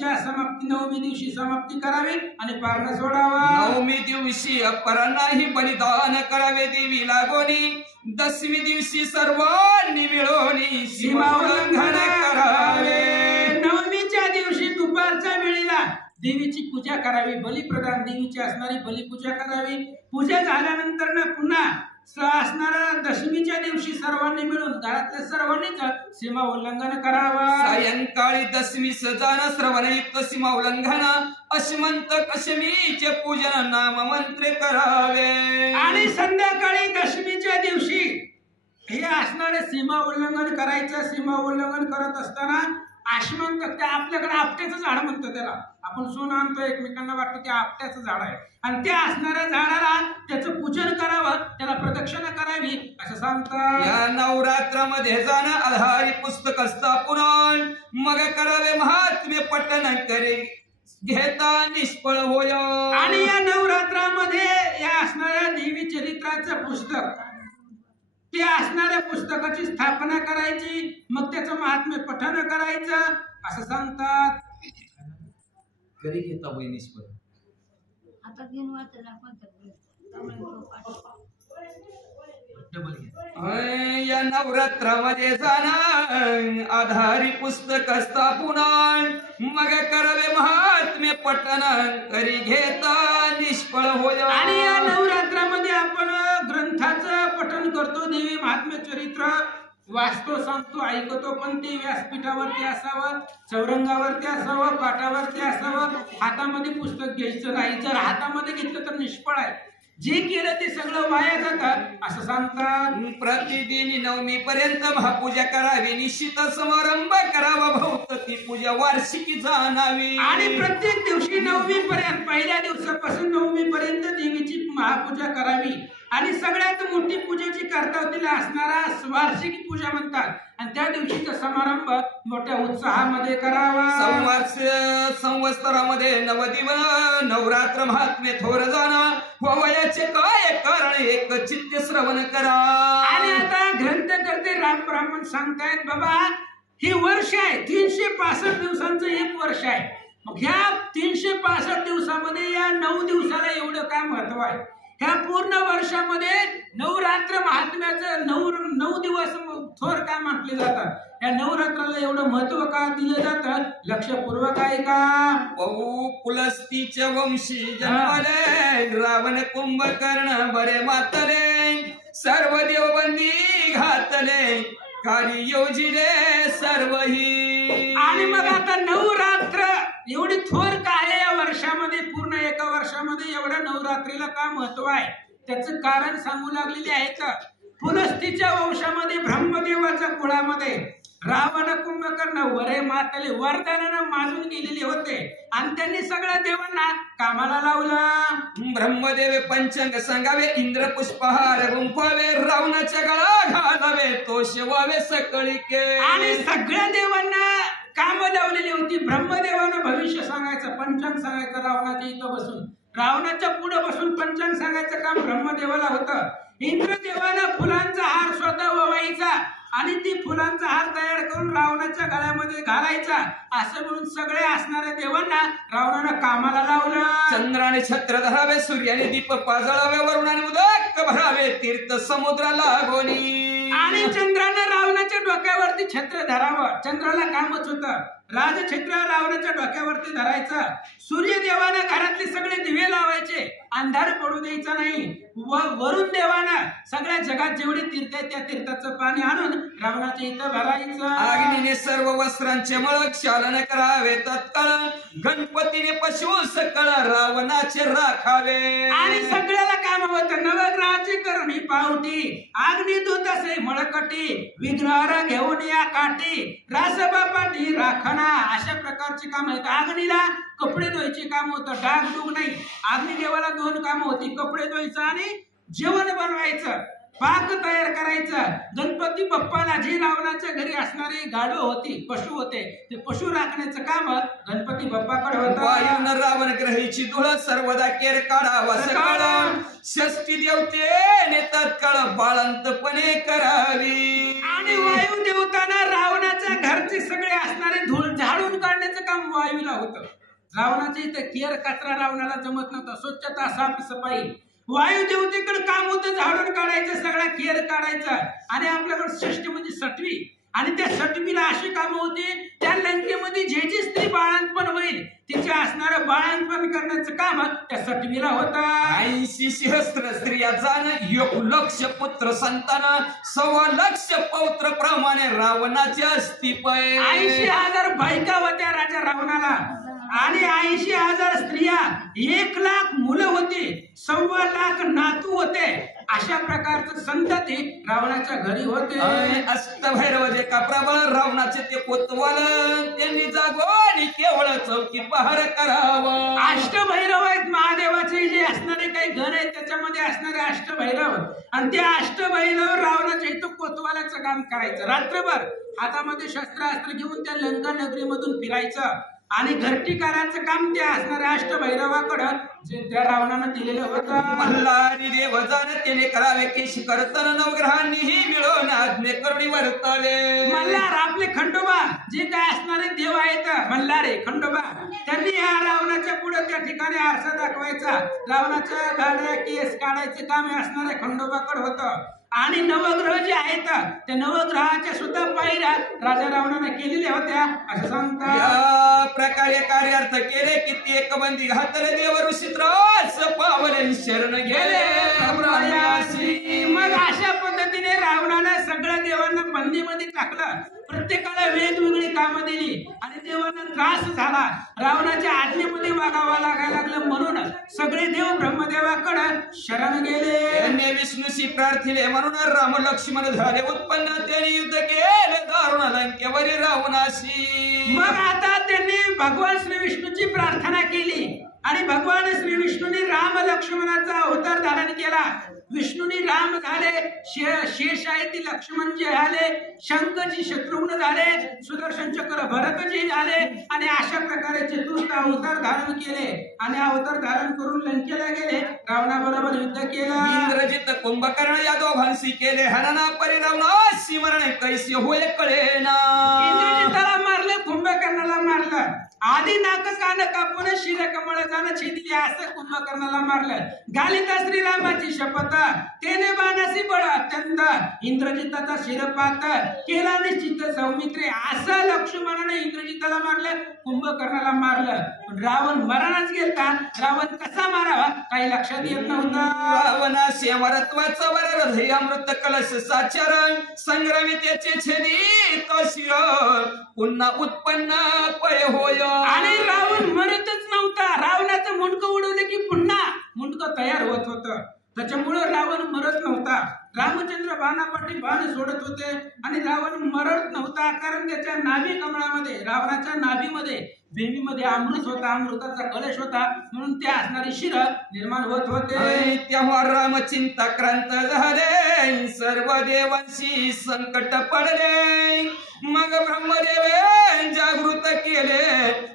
दिवशी समाप्ती करावी आणि पारणं सोडावा. नवमी दिवशी अपरांनाही बलिदान करावे देवी लागोनी, दशमी दिवशी सर्वांनी मिळून सीमा उल्लंघन करावे. नवमीच्या दिवशी दुपारच्या वेळेला देवीची पूजा करावी, बलिप्रदान देवीची असणारी बलिपूजा करावी. पूजा झाल्यानंतर ना पुन्हा असणारा दशमीच्या दिवशी सर्वांनी मिळून घरातल्या सर्वांनीच सीमा उल्लंघन करावा. सायंकाळी दशमी सजान श्रवणयुक्त सीमा उल्लंघन, अश्मंत कशमीचे पूजन नाम मंत्रे करावे. आणि संध्याकाळी दशमीच्या दिवशी हे असणारे सीमा उल्लंघन करायचं. सीमा उल्लंघन करत असताना आश्मंत, त्या आपल्याकडे आपट्याचं झाड म्हणतो त्याला, आपण सोनं आणतो एकमेकांना वाटतं ते आपट्याचं झाड आहे आणि त्या असणाऱ्या झाडाला त्याचं पूजन करावं, त्याला प्रदक्षिणा करावी असं सांगतात. या नवरात्रामध्ये जाणं आधारी पुस्तक स्थापन, मग करावे महात्म्य पठन करे घेता निष्फळ होय. आणि या नवरात्रामध्ये या असणाऱ्या देवी चरित्राचं पुस्तक, ते असणाऱ्या पुस्तकाची स्थापना करायची, मग त्याचं महात्म्य पठण करायचं असं सांगतात. कधी घेता होय निष्फळ. आता दिन वाचायला कोणतं डबल घ्या. या नवरात्रामध्ये जाणं आधारी पुस्तक स्थापून मग करावे महात्म्य पठण करी घेता निष्फळ होय. आणि या नवरात्रामध्ये आपण ग्रंथाचं पठण करतो, देवी महात्म्य चरित्र वाचतो, सांगतो, ऐकतो, पण ते व्यासपीठावरती असावं, चौरंगावरती असावं, पाटावरती असावं. हातामध्ये पुस्तक घ्यायचं नाही. जर हातामध्ये घेतलं तर निष्फळ आहे. जे केलं ते सगळं वाया जातं असं सांगतात. प्रतिदिनी नवमी पर्यंत महापूजा करावी, निश्चित समारंभ करावा, भौतती पूजा वार्षिकी जाणावी. आणि प्रत्येक दिवशी नवमी पर्यंत, पहिल्या दिवसापासून नवमी पर्यंत देवीची महापूजा करावी. आणि सगळ्यात मोठी पूजा जी करतात तिला असणारा वार्षिकी पूजा म्हणतात. आणि त्या दिवशीचा समारंभ मोठ्या उत्साहामध्ये करावा. संवत्सरामध्ये नवदिवन नवरात्र महात्म्य थोर जाणं वयाचे काय कारण एक चित्त श्रवण करा. आणि आता ग्रंथकर्ते राम ब्राह्मण सांगतायत, बाबा हे वर्ष आहे, 365 दिवसांचं एक वर्ष आहे. मग ह्या 365 दिवसामध्ये या 9 दिवसाला एवढं काय महत्व आहे? ह्या पूर्ण वर्षामध्ये नवरात्र महात्म्याचं 9 दिवस थोर काय म्हटले जातात. या नवरात्राला एवढं महत्व का दिलं जातं? लक्षपूर्वक आहे का? पुलस्तीच्या वंशी जन्मले रावण कुंभकर्ण बरे मातले सर्व देवबंदी घातले कार्य योजिले सर्वही. आणि मग आता नवरात्र एवढी थोर का आहे या वर्षामध्ये? पूर्ण एका वर्षामध्ये एवढ्या नवरात्रीला का महत्व आहे? त्याचं कारण सांगू लागलेले आहेत. पुलस्तीच्या वंशामध्ये ब्रह्मदेवाच्या कुळामध्ये रावण कुंभकर्ण वरे मातले वरदानानं माजून गेलेले होते आणि त्यांनी सगळ्या देवांना कामाला लावलं. ब्रह्मदेव पंचांग सांगावे, इंद्र पुष्पहार गुंफावे, रावणाच्या गळा घालावे, तो शिवावे सकळीके. आणि सगळ्या देवांना काम लावलेली होती. ब्रह्मदेवानं भविष्य सांगायचं, पंचांग सांगायचं रावणाच्या इथं बसून. रावणाच्या पुढे बसून पंचांग सांगायचं काम ब्रह्मदेवाला होतं. इंद्रदेवानं फुलांचा हार स्वतः ववायचा आणि ती फुलांचा हार तयार करून रावणाच्या गळ्यामध्ये घालायचा. असं म्हणून सगळे असणाऱ्या देवांना रावणानं कामाला लावलं. चंद्राने छत्र धरावे, सूर्याने दीप पाजळावे, वरुणाने उदक भरावे, तीर्थ समुद्राला गोणी. आणि चंद्रानं रावणाच्या डोक्यावरती छत्र धरावं. चंद्राला कामच होतं. राजछत्र रावणाच्या डोक्यावरती धरायचं. सूर्यदेवानं घरातले सगळे दिवे लावायचे, अंधार पडू द्यायचा नाही. वरुण देवानं सगळ्या जगात जेवढे तीर्थ आहेत त्या तीर्थाचं पाणी आणून रावणाच्या इथं भरायचं. अग्नीने सर्व वस्त्रांचे मळ क्षालन करावे तत्काळ, गणपतीने पशु सकळ रावणाचे राखावे. आणि सगळ्याला काम होतं. नवग्रहाची करणी पावटी, अग्निदूत असे मळकटी, विघ्नहर घेऊन या काठी, रासबा पाठी राखणा. अशा प्रकारची काम आहेत. अग्नीला कपडे धुवायचे काम होतं, डागडुग नाही. अग्निदेवाला 2 काम होती, कपडे धुवायचं आणि जेवण बनवायचं, पाक तयार करायचं. गणपती बाप्पाला जी रावणाच्या घरी असणारी गाढव होती, पशु होते, ते पशु राखण्याचं काम गणपती बाप्पाकडे होतं. वायून रावण ग्रहीची धुळ सर्वदा केर काढावा सकाळ, षष्टी देवतेने तत्काळ बाळंतपणे करावी. आणि वायू देवताना रावणाच्या घरचे सगळे असणारे धूळ झाडून काढण्याचं काम वायूला होतं. रावणाच्या इथं केर कचरा रावणाला जमत नव्हता, स्वच्छता साफसफाई वायू देवतेकडे काम होतं. झाडून काढायचं, सगळा केर काढायचा. आणि आपल्याकडे षष्टी म्हणजे सटवी, आणि त्या सटवीला अशी कामं होती, त्या लंकेमध्ये जे जे स्त्री बाळंतपण होईल तिचे असणारं बाळंतपण करण्याचं काम त्या सटवीला होतं. 80 सहस्त्र स्त्रिया जाण, 1 लक्ष पुत्र संतान, 1.25 लक्ष पौत्र प्रमाणे रावणाचे अस्तिपय. 80,000 बायका होत्या राजा रावणाला आणि 80,000 स्त्रिया, 1 लाख मुलं होती, 1.25 लाख नातू होते. अशा प्रकारचं संतती रावणाच्या घरी होते. अष्टभैरव जे का प्रबळ रावणाचे ते कोतवाल, त्यांनी जागोनी केवळ चौकी पहार करावं. अष्टभैरव आहेत महादेवाचे, जे असणारे काही गण आहेत त्याच्यामध्ये असणारे अष्टभैरव. आणि ते अष्टभैरव रावणाच्या इथं कोतवालाचं काम करायचं. रात्रभर हातामध्ये शस्त्रास्त्र घेऊन त्या लंका नगरीमधून फिरायचं आणि घरटीकाराचं काम ते असणाऱ्या अष्टभैरवाकडं जे त्या रावणानं दिलेलं होतं. मल्हारी देव जाण त्याने करावे केश करतन नवग्रहांनीही मिळून आज्ञे करुणी वर्तावे. मल्हार आपले खंडोबा जे काय असणारे देव आहेत मल्हारे खंडोबा त्यांनी या रावणाच्या पुढे त्या ठिकाणी आरसा दाखवायचा. रावणाच्या गाड्या केस काढायचं काम हे असणाऱ्या खंडोबाकडे होतं. आणि नवग्रह जे आहेत त्या नवग्रहाच्या सुद्धा पायऱ्या राजा रावणाने केलेल्या होत्या असं सांगतात. या प्रकारे कार्यार्थ केले किती एक बंदी घातले देव ऋषी त्रास पावले शरण गेले ब्रह्मासी. मग अशा पद्धतीने रावणानं सगळ्या देवांना बंदीमध्ये टाकलं. प्रत्येकाला वेगवेगळी कामं दिली आणि देवांना त्रास झाला. रावणाच्या आज्ञेमध्ये वागावं लागायला लागलं म्हणून सगळे देव ब्रह्मदेवाकडे शरण गेले. त्यांनी विष्णूशी प्रार्थिले म्हणून राम लक्ष्मण झाले उत्पन्न. त्यांनी युद्ध केले दारुण लंकेवरी रावणाशी. मग आता त्यांनी भगवान श्री विष्णूची प्रार्थना केली आणि भगवान श्री विष्णूने राम लक्ष्मणाचा अवतार धारण केला. विष्णूनी राम झाले, शेष आहे ती लक्ष्मण जे झाले, शंखजी शत्रुघ्न झाले, सुदर्शन चक्र भरतजी झाले आणि अशा प्रकारे चतुर्थ अवतार धारण केले आणि अवतार धारण करून लंकेला गेले. रावणाबरोबर युद्ध केलं. इंद्रजित कुंभकर्ण या दोघांशी केले हनना परिरावणाशी मरण कैसे होय कळेना. इंद्रजिताला मारलं, कुंभकर्णाला मारलं. आधी नाक कान कापून शिर कमळ जाणं छेदली असं कुंभकर्णाला मारलं. घालिता श्रीरामाची शपथ तेने बाणासी बळ अत्यंत इंद्रजिताचा शिरपात केला निश्चित सौमित्रे असं लक्ष्मणाने इंद्रजिताला मारलं, कुंभकर्णाला मारलं. पण रावण मरणाच गेलता. रावण कसा मारावा काही लक्षात येत नव्हतं. रावणाशी अमरत्वाचा वर हृदय अमृत कलश साचार संग्रामी त्याचे छेदी तो शिर पुन्हा उत्पन्न पय होय. आणि रावण मरतच नव्हता. रावणाचं मुंडकं उडवलं की पुन्हा मुंडकं तयार होत होतं. त्याच्यामुळे रावण मरत नव्हता. रामचंद्र बाणापाठी बाण सोडत होते आणि रावण मरत नव्हता कारण त्याच्या नाभी कमळामध्ये रावणाच्या नाभीमध्ये देवीमध्ये अमृत होता, अमृताचा कलश होता म्हणून ते असणारी शिर निर्माण होत होते. तेव्हा राम चिंताक्रांत झाले सर्व देवांशी संकट पडले. मग ब्रह्मदेवे जागृत केले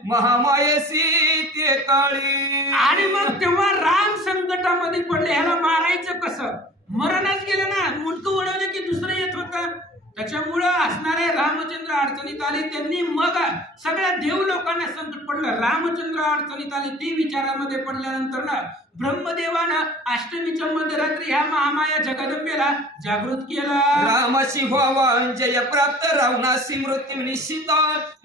महामायेशी ते काळी. आणि मग तेव्हा राम संकटामध्ये पडले. ह्याला मारायचं कसं? मरणच गेलं ना, मुंडकं उडवलं की दुसरं येत होतं. त्याच्यामुळं असणारे रामचंद्र अडचणीत आले. त्यांनी मग सगळ्या देव लोकांना संकट पडलं. रामचंद्र अडचणीत आले. ते विचारामध्ये पडल्यानंतर ना ब्रह्मदेवानं अष्टमीच्या मध्यरात्री ह्या महामाया जगदंबेला जागृत केला. रामाशी व्हावा जय प्राप्त रावणाशी मृत्यू निश्चित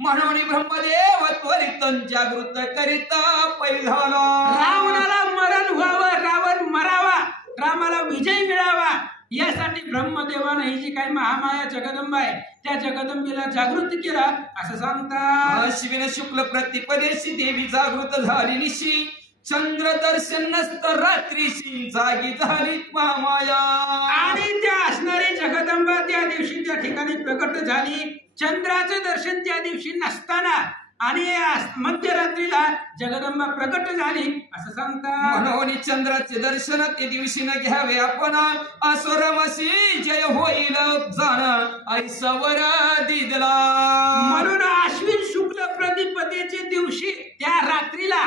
म्हणून ब्रह्मदेव त्वरित जागृत करिता पैधाला. रावणाला मरण व्हावं, रावण मरावा, रामाला विजय मिळावा यासाठी ब्रह्मदेवानं ही जी काही महामाया जगदंबा आहे त्या जगदंबेला जागृत केला असं सांगतात. अश्विन शुक्ल प्रतिपदेशी देवी जागृत झाली निशी चंद्र दर्शन नसत रात्रीशी जागी झाली महामाया. आणि त्या असणारी जगदंबा त्या दिवशी त्या ठिकाणी प्रकट झाली. चंद्राचं दर्शन त्या दिवशी नसताना आणि मध्यरात्रीला जगदंबा प्रकट झाली असं सांगतात. म्हणून चंद्राचे दर्शन ते दिवशी न घ्यावे आपण असुरमशी जय होईल जाण ऐसवर दिदला. म्हणून अश्विन शुक्ल प्रतिपदेच्या दिवशी त्या रात्रीला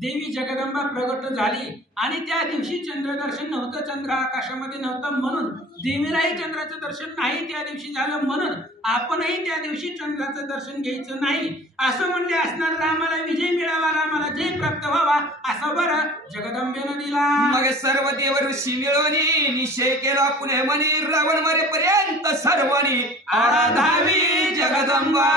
देवी जगदंबा प्रगट झाली आणि त्या दिवशी चंद्रदर्शन नव्हतं. चंद्र आकाशामध्ये नव्हतं म्हणून देवीलाही चंद्राचं दर्शन नाही त्या दिवशी झालं. म्हणून आपणही त्या दिवशी चंद्राचं दर्शन घ्यायचं नाही असं म्हणले असणार. रामाला विजय मिळावा, रामाला जय प्राप्त व्हावा असा वर जगदंबेनं दिला. मग सर्व देव ऋषी मिळवणी निश्चय केला पुणे म्हणी रावण मरेपर्यंत सर्वांनी आराधावी जगदंबा.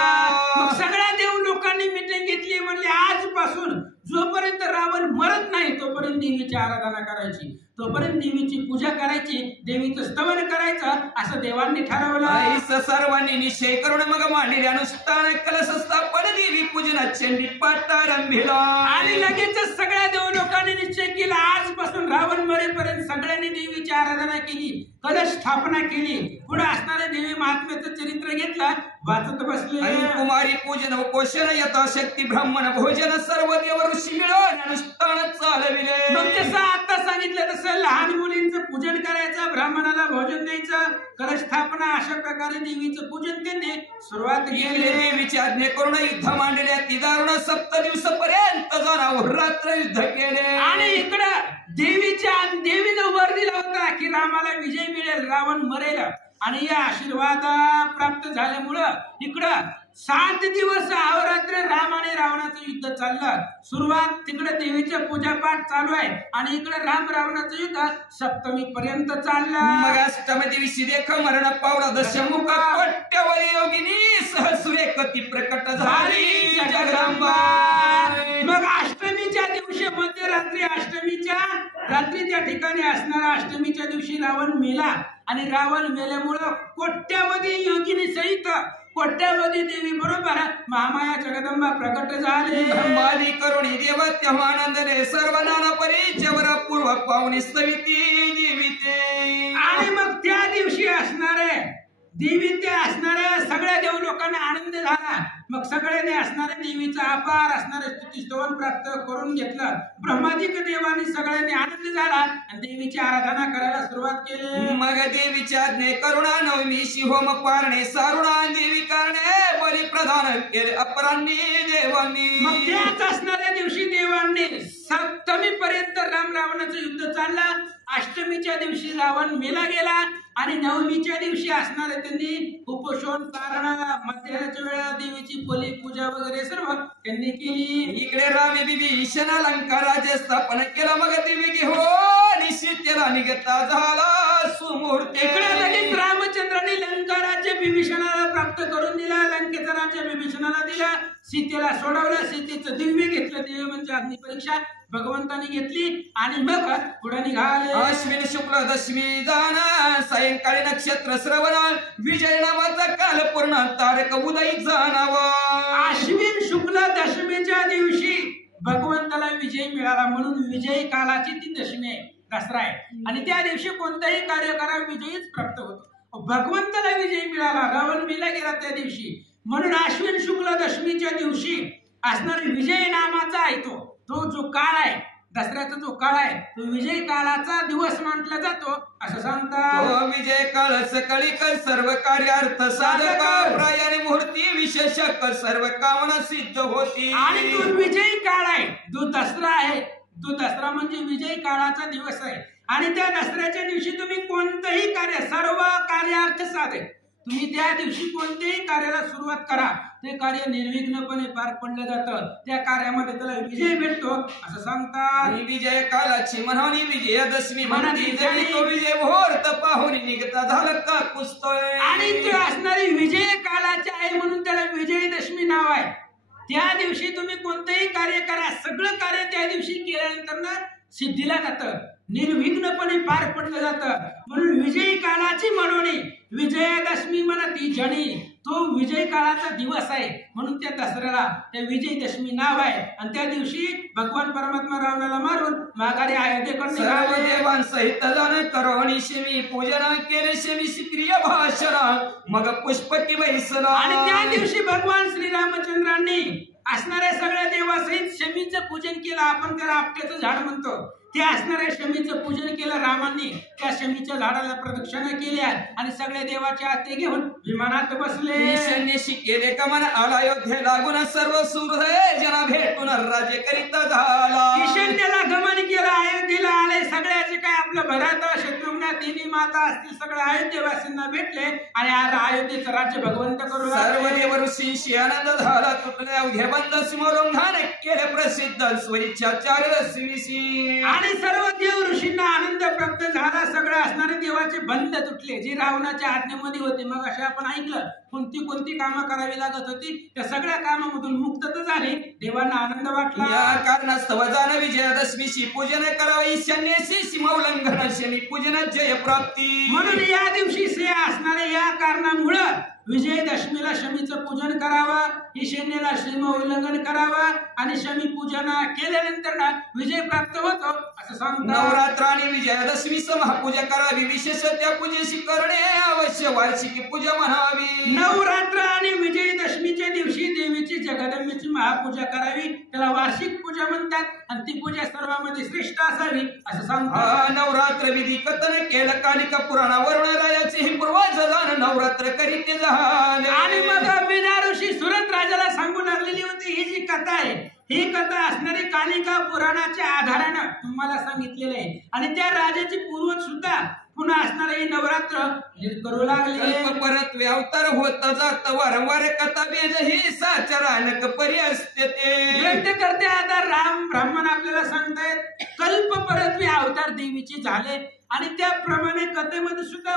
मग सगळ्या देव लोकांनी मिटिंग घेतली. म्हणले आजपासून जोपर्यंत रावण मरत नाही तोपर्यंत देवीची आराधना करायची, तोपर्यंत देवीची पूजा करायची, देवीचं स्तवन करायचं असं देवांनी ठरवलं. सर्वांनी निश्चय करून मग मांडले अनुष्ठान कलश स्थापन देवी पूजना चंडी पाठारंभिला. आणि लगेचच सगळ्या देव लोकांनी निश्चय केला आजपासून रावण मरेपर्यंत सगळ्यांनी देवीची आराधना केली, कलश स्थापना केली. पुढे असणाऱ्या देवी महात्म्याचं चरित्र घेतलं वाचत बसले. आणि कुमारी पूजन व पोषण यथाशक्ती ब्राह्मण भोजन सर्व देव ऋषी मिळून अनुष्ठान चालविले. मग जसं आता सांगितलं तसं लहान मुलींचं पूजन करायचं, ब्राह्मणाला भोजन द्यायचं, कलश स्थापना अशा प्रकारे देवीचं पूजन त्यांनी सुरुवात केली. देवीची आज्ञा करून युद्ध मांडले. ती दारुण 7 दिवसापर्यंत जाऊन रात्र युद्ध केले. आणि इकडं देवीनं वर दिला होता की रामाला विजय मिळेल, रावण मरेल. आणि या आशीर्वाद प्राप्त झाल्यामुळं इकडं 7 दिवस अहोरात्र राम आणि रावणाचं युद्ध चाललं. सुरुवात तिकडे देवीच्या पूजापाठ चालू आहे आणि इकडे राम रावणाचं युद्ध सप्तमी पर्यंत चाललं. मग अष्टमी दिवशी देख मरण पावला दशमुख कोट्यवधी योगिनी सहस्वेकती प्रकट झाली जगदंबा. मग अष्टमीच्या दिवशी मध्यरात्री अष्टमीच्या रात्री त्या ठिकाणी असणारा अष्टमीच्या दिवशी रावण मेला. आणि रावण मेल्यामुळं कोट्यावधी योगिनी सहित कोट्यावधी देवी बरोबर महामाया जगदंबा प्रकट झाले. ब्रह्मादी करुणी देव तेव्हानंदने सर्व नाना परिचवर पूर्वक पाहुणे सविती देवीते. आणि मग त्या दिवशी असणारे देवी असणाऱ्या सगळ्या देव लोकांना आनंद झाला. मग सगळ्यांनी असणाऱ्या देवीचा अपार असणारे स्तुतिस्तवन प्राप्त करून घेतलं. ब्रह्मादिक देवानी सगळ्यांनी आनंद झाला आणि देवीची आराधना करायला सुरुवात केली. मग देवीची आज्ञा करुणा नवमीशी होम पारणे सारुणा देवी कारणे बली प्रदान केले अपरांनी देवांनी. मग त्याच असणाऱ्या दिवशी देवांनी सप्तमी पर्यंत राम रावणाचं युद्ध चाललं. अष्टमीच्या दिवशी रावण मेला गेला आणि नवमीच्या दिवशी असणारे त्यांनी उपोषण कारण मध्याच्या वेळा देवीची बली पूजा वगैरे सर्व त्यांनी केली. इकडे रामे विभीषण अलंकाराचे स्थापन केला. मग देवी हो निश्चित केला निघता झाला सुमूर्त. इकडे लगेच रामचंद्रांनी लंका राज्य विभीषणाला प्राप्त करून दिला. लंकेचं राज्य विभीषणाला दिला. सीतेला सोडवलं. सीतेचं दिव्य घेतलं. दिव्य म्हणजे अग्निपरीक्षा भगवंतानी घेतली आणि मग पुढे निघाले. अश्विन शुक्ल दशमी जाना सायंकाळी नक्षत्र श्रवण विजय नावाचा काल पूर्ण तारक उदय जाणावा. अश्विन शुक्ल दशमीच्या दिवशी भगवंताला विजय मिळाला म्हणून विजय कालाची ती दशमी आहे, दसरा आहे. आणि त्या दिवशी कोणताही कार्य करा विजयच प्राप्त होतो. भगवंताला विजय मिळाला. रावण मेला गेला त्या दिवशी म्हणून अश्विन शुक्ल दशमीच्या दिवशी असणारे विजय नामाचा आहे तो जो काळ आहे दसऱ्याचा जो काळ आहे तो विजय काळाचा दिवस म्हटला जातो असं सांगतात. विजय काळ सकळी सर्व कार्यार्थ साधक प्रायाने मूर्ती विशेषक सर्व कामना सिद्ध होती. आणि तो विजय काळ आहे जो दसरा आहे. तो दसरा म्हणजे विजय काळाचा दिवस आहे. आणि त्या दसऱ्याच्या दिवशी तुम्ही कोणतंही कार्य सर्व कार्यार्थ साधक तुम्ही त्या दिवशी कोणत्याही कार्याला सुरुवात करा ते कार्य निर्विघ्नपणे पार पडलं जातं. त्या कार्यामध्ये त्याला विजय भेटतो असं सांगतात. विजय कालाची म्हणानी विजयादशमी म्हणती जरी तो विजय मुहूर्त पाहून निघता झालं का पुस्तय. आणि ते असणारी विजय कालाची आहे म्हणून त्याला विजयदशमी नाव आहे. त्या दिवशी तुम्ही कोणतेही कार्य करा सगळं कार्य त्या दिवशी केल्यानंतर ना सिद्धीला जातं, निर्विघ्नपणे पार पडलं जातं. म्हणून विजयी काळाची म्हणून विजयादशमी म्हणती जणी तो विजय काळाचा दिवस आहे म्हणून त्या दसऱ्याला त्या विजयदशमी नाव आहे. आणि त्या दिवशी भगवान परमात्मा रावणाला मारून माघारी अयोध्येकडे सर्व देवांसहित जाण करोणी शेमी पूजन केले शेमी प्रिय भाषण मग पुष्पकी वैसला. आणि त्या दिवशी भगवान श्रीरामचंद्रांनी असणाऱ्या सगळ्या देवासहित शमीचं पूजन केलं. आपण त्याला आपट्याचं झाड म्हणतो. त्या असणाऱ्या शमीचं पूजन केलं रामांनी. त्या शमीच्या झाडाला प्रदक्षिणा केल्या आणि सगळ्या देवाच्या आते घेऊन विमानात बसले. ईशान्येशी केले गमन आला अयोध्ये लागून सर्व सुहृदय जना भेटून राज्य करीत झाला. ईशान्येला गमन केलं, अयोध्येला आले. सगळ्याचे काय आपलं भरत शत्रुघ्न तिन्ही माता असतील सगळ्या अयोध्येवासींना भेटले आणि अयोध्येचं राज्य भगवंत करू सर्व देव ऋषींशी आनंद झाला. तुटले अवघे बंद सिमोल्लंघन केले प्रसिद्ध स्वइच्छाचार्य श्रीसी. आणि सर्व देव ऋषींना आनंद प्राप्त झाला. सगळे असणारे देवाचे बंध तुटले जे रावणाच्या आज्ञेमध्ये होते. मग अशा आपण ऐकलं कोणती कामं करावी लागत होती त्या सगळ्या कामामधून मुक्तता झाली. देवांना आनंद वाटला. या कारणास्तव जाण विजयादशमीशी पूजन करावं ईशान्येशी सीमोल्लंघन शमी पूजन जय प्राप्ती. म्हणून या दिवशी असणाऱ्या या कारणामुळं विजयदशमीला शमीचं पूजन करावं, ईशान्येला सीम उल्लंघन करावं आणि शमी पूजन केल्यानंतर ना विजय प्राप्त होतो असं सांगतात. नवरात्र आणि विजयादशमी महापूजा करावी. विशेष त्या पूजेशी करणे अवश्य वार्षिक पूजा म्हणावी. नवरात्र आणि विजयदशमीच्या दिवशी देवीची जगदंबेची महापूजा करावी, त्याला वार्षिक पूजा म्हणतात आणि ती पूजा सर्वांमध्ये श्रेष्ठ असावी असं सांगतात. नवरात्र विधी कथन केलं कालिका पुराणावरून राजाचे हे पूर्वज जाण नवरात्र करीत झाले. आणि मग बिना ऋषी सुरत राजाला सांगू लागलेली होती ही जी कथा आहे, ही कथा असणारी कालिका पुराणाच्या आधारानं तुम्हाला सांगितलेलं आहे. आणि त्या राजाचे पूर्वज सुद्धा पुन्हा असणारे हे नवरात्र करू लागले. परत अवतार होत जात वारंवार कथा बेज ही साचरानक परी असते ते व्यक्त करते. आता राम ब्राह्मण आपल्याला सांगतायत कल्प परत अवतार देवीचे झाले आणि त्याप्रमाणे कथेमध्ये सुद्धा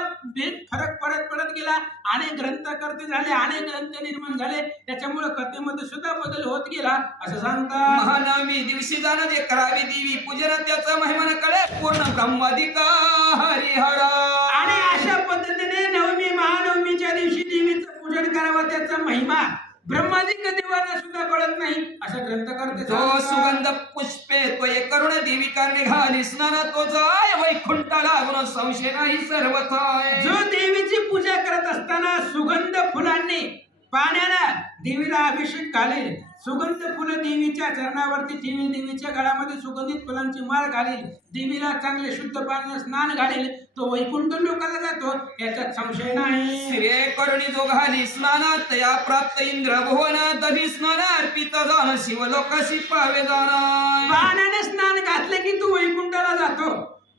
फरक पडत गेला. अनेक ग्रंथकर्ते झाले, अनेक ग्रंथ निर्माण झाले, त्याच्यामुळे कथेमध्ये सुद्धा बदल होत गेला असं सांगतात. महानवमी दिवशी जाणं जे करावी देवी पूजन त्याचा महिमान कळे पूर्ण ब्रह्मादिका हरिहरा. आणि अशा पद्धतीने नवमी महानवमीच्या दिवशी देवीचं पूजन करावं, त्याचा महिमा ब्रह्मादिक देवांना सुद्धा कळत नाही असं ग्रंथकर्ते. जो सुगंध पुष्पे तो एक करुण देवी कारणे घाली स्नान तो जाय वैकुंठाला गुण संशय नाही सर्वथाय. जो देवीची पूजा करत असताना सुगंध फुलांनी पाण्याला देवीला अभिषेक घालेल, सुगंध फुलं देवीच्या चरणावरती ठेवील, देवीच्या गळ्यामध्ये सुगंधित फुलांची माळ घालेल, देवीला चांगले शुद्ध पाण्याने स्नान घालेल, तो वैकुंठ लोकाला जातो याच्यात संशय नाही. श्रेय करुणी जो घाली स्नानात या प्राप्त इंद्र भुवन दही स्नान अर्पित जाण शिवलोकाशी पावे जाणार. पाण्याने स्नान घातले की तू वैकुंठाला जातो,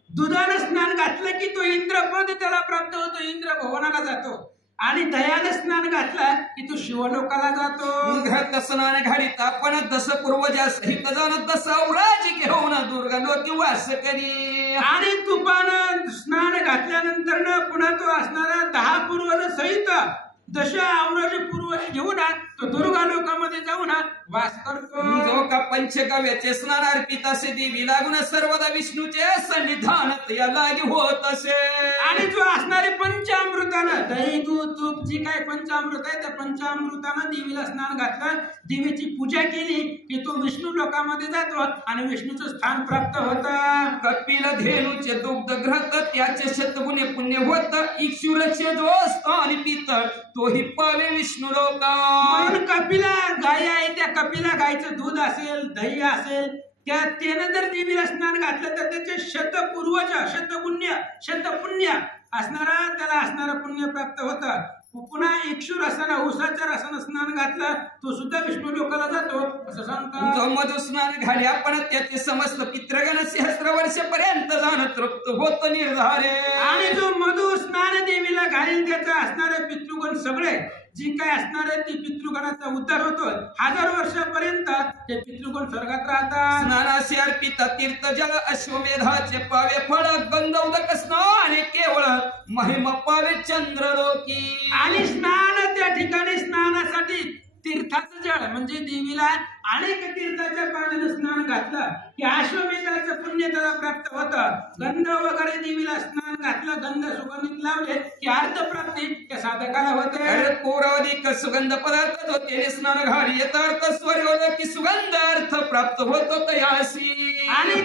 दुधाने स्नान घातलं की तो इंद्रपद त्याला प्राप्त होतो, इंद्र भुवनाला जातो, आणि दयाने स्नान घातला की तू शिवलोकाला जातो. घात स्नान घालीत आपण दस पूर्वजा सहित जाण दस औराजी घेऊन दुर्गा लोकी वास करी. आणि तुपानं स्नान घातल्यानंतर पुन्हा तो असणारा 10 पूर्वज सहित दश औरज पूर्वज घेऊन तो दुर्गा लोकामध्ये जाऊन वास करतो. जो का पंचगव्याचे स्नान अर्पित असे देवी लागून सर्वदा विष्णूचे सन्निधान या लागी होत असे. आणि जो असणारे पंचामृतानं दही दूध तूप जी काय पंचामृत आहे त्या पंचामृतानं देवीला स्नान घातलं, देवीची पूजा केली की तो विष्णू लोकामध्ये जातो आणि विष्णूचं स्थान प्राप्त होतं. कपिल धेनूचे दुग्ध घ्रत त्याचे शतगुणे पुण्य होत. इक्षुरचे जो स्थान पित तोही पावे विष्णू लोका. म्हणून कपिला गाय आहे, त्या कपिला गायचं दूध असेल, दही असेल, त्यानं जर देवीला स्नान घातलं तर त्याचे शतपूर्वज शतपुण्य असणारा त्याला असणारं पुण्य प्राप्त होतं. पुन्हा इक्षू रसानं ऊसाच्या रसानं स्नान घातलं तो सुद्धा विष्णू लोकाला जातो असं सांगतात. जो मधु स्नान घाले आपण त्याचे समस्त पितृगण सहस्र वर्षपर्यंत जाण तृप्त होत निर्धारे. आणि जो मधु स्नान देवीला घालील त्याचं असणारे पितृगण सगळे जी काय असणार आहे ती पितृगणाचा उद्धार होतो. 1000 वर्षापर्यंत ते पितृगण स्वर्गात राहतात. स्नानाशी अर्पित तीर्थ जल अश्वमेधाचे पावे फळ गंधौदक स्नान केवळ महिमा पावे चंद्रलोकी. आणि स्नान त्या ठिकाणी स्नानासाठी तीर्थाचं जळ म्हणजे देवीला अनेक तीर्थाच्या पाण्याने स्नान घातलं की अश्वमेधाचं पुण्य त्याला प्राप्त होतं. गंध वगैरे देवीला स्नान घातलं, गंध सुगंधित लावले की अर्थ प्राप्ती त्या साधकाला होते. पौरावधिक सुगंध पदार्थ जो त्याने स्नान घाली यथार्थ स्वर्ग की सुगंध अर्थ प्राप्त होतो तयासी. आणि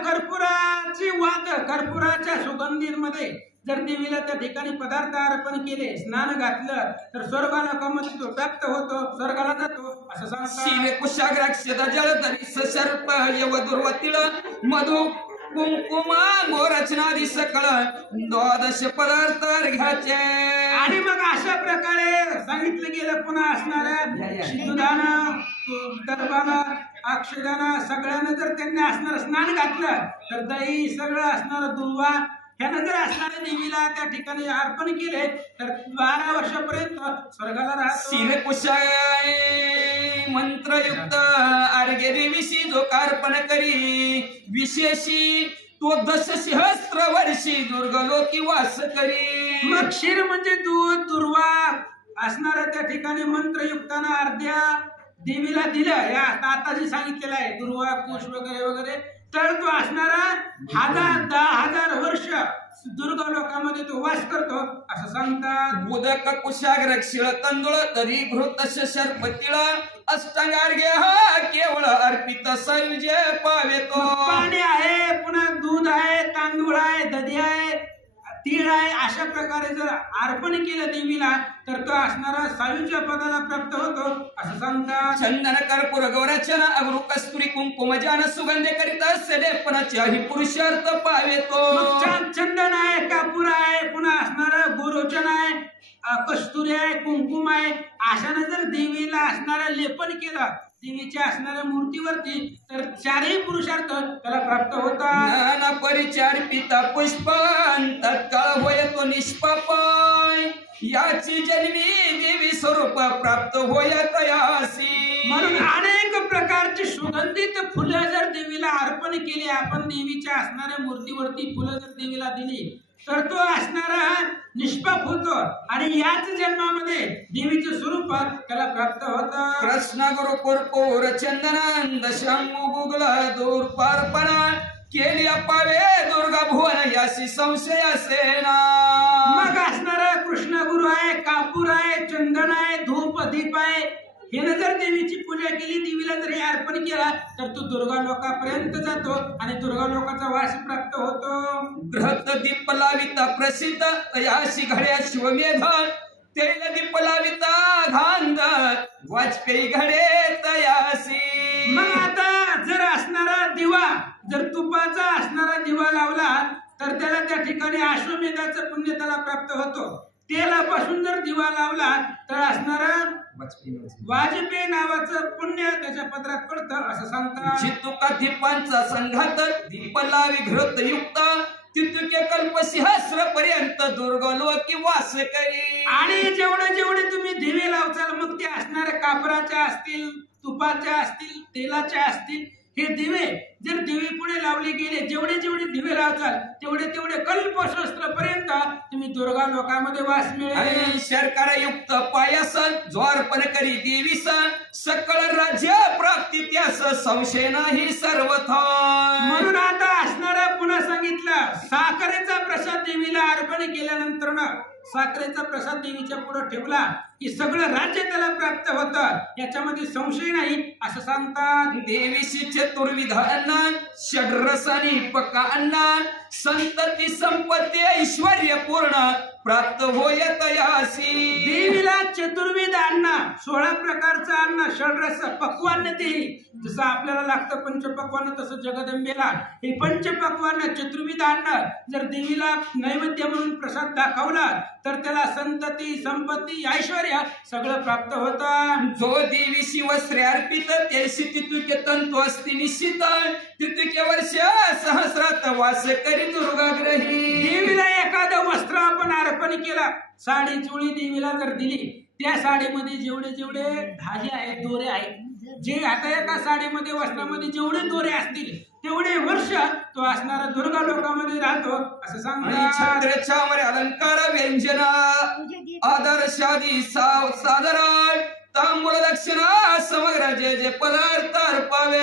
कर्पुराची वात कर्पुराच्या सुगंधीमध्ये जर देवीला त्या ठिकाणी पदार्थ अर्पण केले, स्नान घातलं तर स्वर्गालोकामध्ये तो प्राप्त होतो, स्वर्गाला जातो असं सांगतात. शिवे कुशाग्राक्षता जलधरी सर्प यव दुर्वतिळ मधु कुंकुम मोरचनादी सकळ द्वादश पदार्थ अर्घ्याचे. आणि मग अशा प्रकारे सांगितलं गेलं पुन्हा असणाऱ्या शितुदाना दर्भाना अक्षदाना सगळ्यांना जर त्यांनी असणार स्नान घातलं तर दही सगळं असणारं दुर्वा ह्यानं जर असणाऱ्या देवीला त्या ठिकाणी अर्पण केले तर 12 वर्षापर्यंत स्वर्गाला राहतो. शिवे कुशाय मंत्रयुक्त अर्घ्य देवीशी जो अर्पण करी विशेषी तो 10 सहस्त्र वर्षी दुर्गलोकी वास करी. मग क्षीर म्हणजे दूध दुर्वा असणाऱ्या त्या ठिकाणी मंत्रयुक्ताना अर्ध्या देवीला दिलं. या आता जे सांगितलेलं आहे दुर्वा कुश वगैरे वगैरे तर तो असणारा 10,000 वर्ष दुर्गा लोकांमध्ये तो वास करतो असं सांगतात. उदक कुशाग्र क्षीळ तंदुळ तरी घृत शर्पतिळ अष्टांगार्घ्य हा केवळ अर्पित संजय पावे तो. पाणी आहे, पुन्हा दूध आहे, तांदूळ आहे, दधी आहे, तीळ आहे, अशा प्रकारे जर अर्पण केलं देवीला तर तो असणारा सायूच्या पदाला प्राप्त होतो असं सांगतात. चंदन कर्पूर गौरचना अगरू कस्तुरी कुंकुम जान सुगंध करिता सलेपनाच्या ही पुरुषार्थ पावेतो. मग चंदन आहे, कापूर आहे, पुन्हा असणारा गोरोचन आहे, कस्तुरी आहे, कुंकुम आहे, अशाने जर देवीला असणारं लेपन केलं देवीच्या असणाऱ्या मूर्तीवरती तर चारही पुरुषार्थ त्याला प्राप्त होतात. नाना परिचार पिता पुष्पन तत्काळ होय तो निष्पापाय याची जन्मी देवी स्वरूप प्राप्त होय तयासी. म्हणून अनेक प्रकारची सुगंधित फुलं जर देवीला अर्पण केली, आपण देवीच्या असणाऱ्या मूर्तीवरती फुलं जर देवीला दिली तर तो असणारा निष्पाप होतो आणि याच जन्मामध्ये देवीचं स्वरूप त्याला प्राप्त होतं. कृष्ण गुरु कर्पूर चंदनांद शंभू गुगला दूरपार्पणा केली अपावे दुर्गा भुवन यासी संशय असेना. मग असणारा कृष्ण गुरु आहे, कापूर आहे, चंदन आहे, धूप दीप आहे, याने जर देवीची पूजा केली, देवीला जर हे अर्पण केला तर तो दुर्गा लोकापर्यंत जातो आणि दुर्गा लोकाचा वास प्राप्त होतो. बृहत दीप लाविता प्रसिद्ध तयाशी घड्या शिवमेध तेल दीप लाविता घांद वाजपेयी घडे तयासी. मग आता जर असणारा दिवा जर तुपाचा असणारा दिवा लावला तर त्याला त्या ठिकाणी अश्वमेधाचं पुण्य त्याला प्राप्त होतो. तेलापासून जर दिवा लावला तर असणारा वाजपेयी नावाचं पुण्य त्याच्या पत्रात पडतं असं सांगतात. चित्तुका दीपांचा संघात दीप लावी घृत युक्त तितुके कल्प सहस्र पर्यंत दुर्गलोकी वास करी. आणि जेवढे जेवढे तुम्ही दिवे लावचाल मग ते असणाऱ्या कापराच्या असतील, तुपाच्या असतील, तेलाच्या असतील, हे दिवे जर देवी पुढे लावले गेले, जेवढे जेवढे दिवे लावचाल तेवढे तेवढे कल्पशास्त्र पर्यंत तुम्ही दुर्गा लोकांमध्ये वास मिळेल. शर्करायुक्त पायस ज्वारपण करी देवीस सकळ राज्य प्राप्ती त्यास संशय नाही सर्वथा. म्हणून आता असणारा पुन्हा सांगितलं साखरेचा प्रसाद देवीला अर्पण केल्यानंतर साखरेचा प्रसाद देवीच्या पुढे ठेवला की सगळं राज्य त्याला प्राप्त होतं, याच्यामध्ये संशय नाही असं सांगतात. देवीशी चतुर्विधा अन्न षड्रसानी पक्का अन्न संतती संपत्ती ऐश्वर्य पूर्ण प्राप्त होय तयासी. देवीला चतुर्विध अन्न 16 प्रकारचं अन्न षड्रस पक्वान्न देही जसं आपल्याला लागतं पंचपक्वान्न तसं जगदंबेला हे पंचपक्वान्न चतुर्विध अन्न जर देवीला नैवेद्य म्हणून प्रसाद दाखवला तर त्याला संतती संपत्ती ऐश्वर्य सगळं प्राप्त होतं. जो देवीशी वस्त्रे अर्पित त्याशी तितुके तंतु असती निश्चित तितुके वर्ष सहस्रात वास करी दुर्गाग्रही. देवीला एखादं वस्त्र आपण अर्पण केला, साडी चोळी देवीला जर दिली, त्या साडीमध्ये जेवढे जेवढे धागे आहेत, दोरे आहेत, जे आता एका साडीमध्ये वस्त्रामध्ये जेवढे दोरे असतील तेवढे वर्ष तो असणारा दुर्गा लोकांमध्ये राहतो असं सांगतात. छत्रछावर अलंकार व्यंजना आदर्शादी सादर तांबूळ दक्षिणा समग्र जे जे पदार्थ अर्पावे.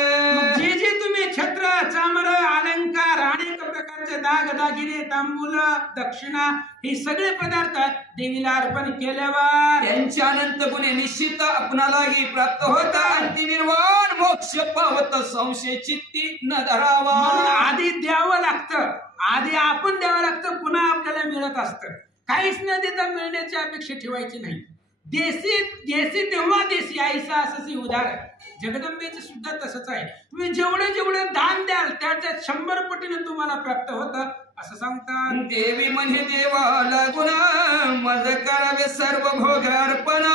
जे जे तुम्ही छत्र चामर अलंकार अनेक प्रकारचे दागिने तांबूल दक्षिणा हे सगळे पदार्थ देवीला अर्पण केल्यावर त्यांचे अनंत गुणे निश्चित आपणालाही प्राप्त होता आणि निर्वाण मोक्ष पावत संशय चित्ती न धरावा. आधी द्यावं लागतं, आधी आपण द्यावं लागतं, पुन्हा आपल्याला मिळत असतं. काहीच न देता मिळण्याची अपेक्षा ठेवायची नाही. देसी देसी तेव्हा देसी आईसा असं उदाहरण जगदंबेचं सुद्धा तसंच आहे. तुम्ही जेवढे जेवढे दान द्याल त्याच्या 100 पटीने तुम्हाला प्राप्त होतं असं सांगतात. देवी म्हणे देवाला गुणा मज करावे सर्व भोग अर्पण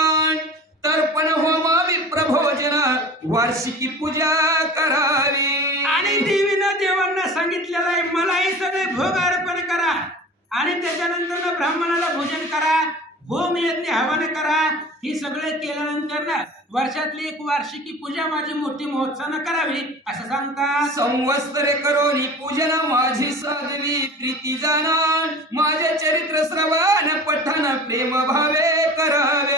तर्पण होमावी प्रभोजन वार्षिकी पूजा करावी. आणि देवीनं देवांना सांगितलेलं आहे मलाही सगळे भोग अर्पण करा आणि त्याच्यानंतर ब्राह्मणाला भोजन करा, होम यज्ञ हवन करा. ही सगळे केल्यानंतर वर्षातली एक वार्षिकी पूजा माझी मोठी महोत्सवानं करावी असं सांगतात. संवत्सरे करोनी पूजन माझी साधवी प्रीती जाणं माझे चरित्र श्रवण पठण प्रेम भावे करावे.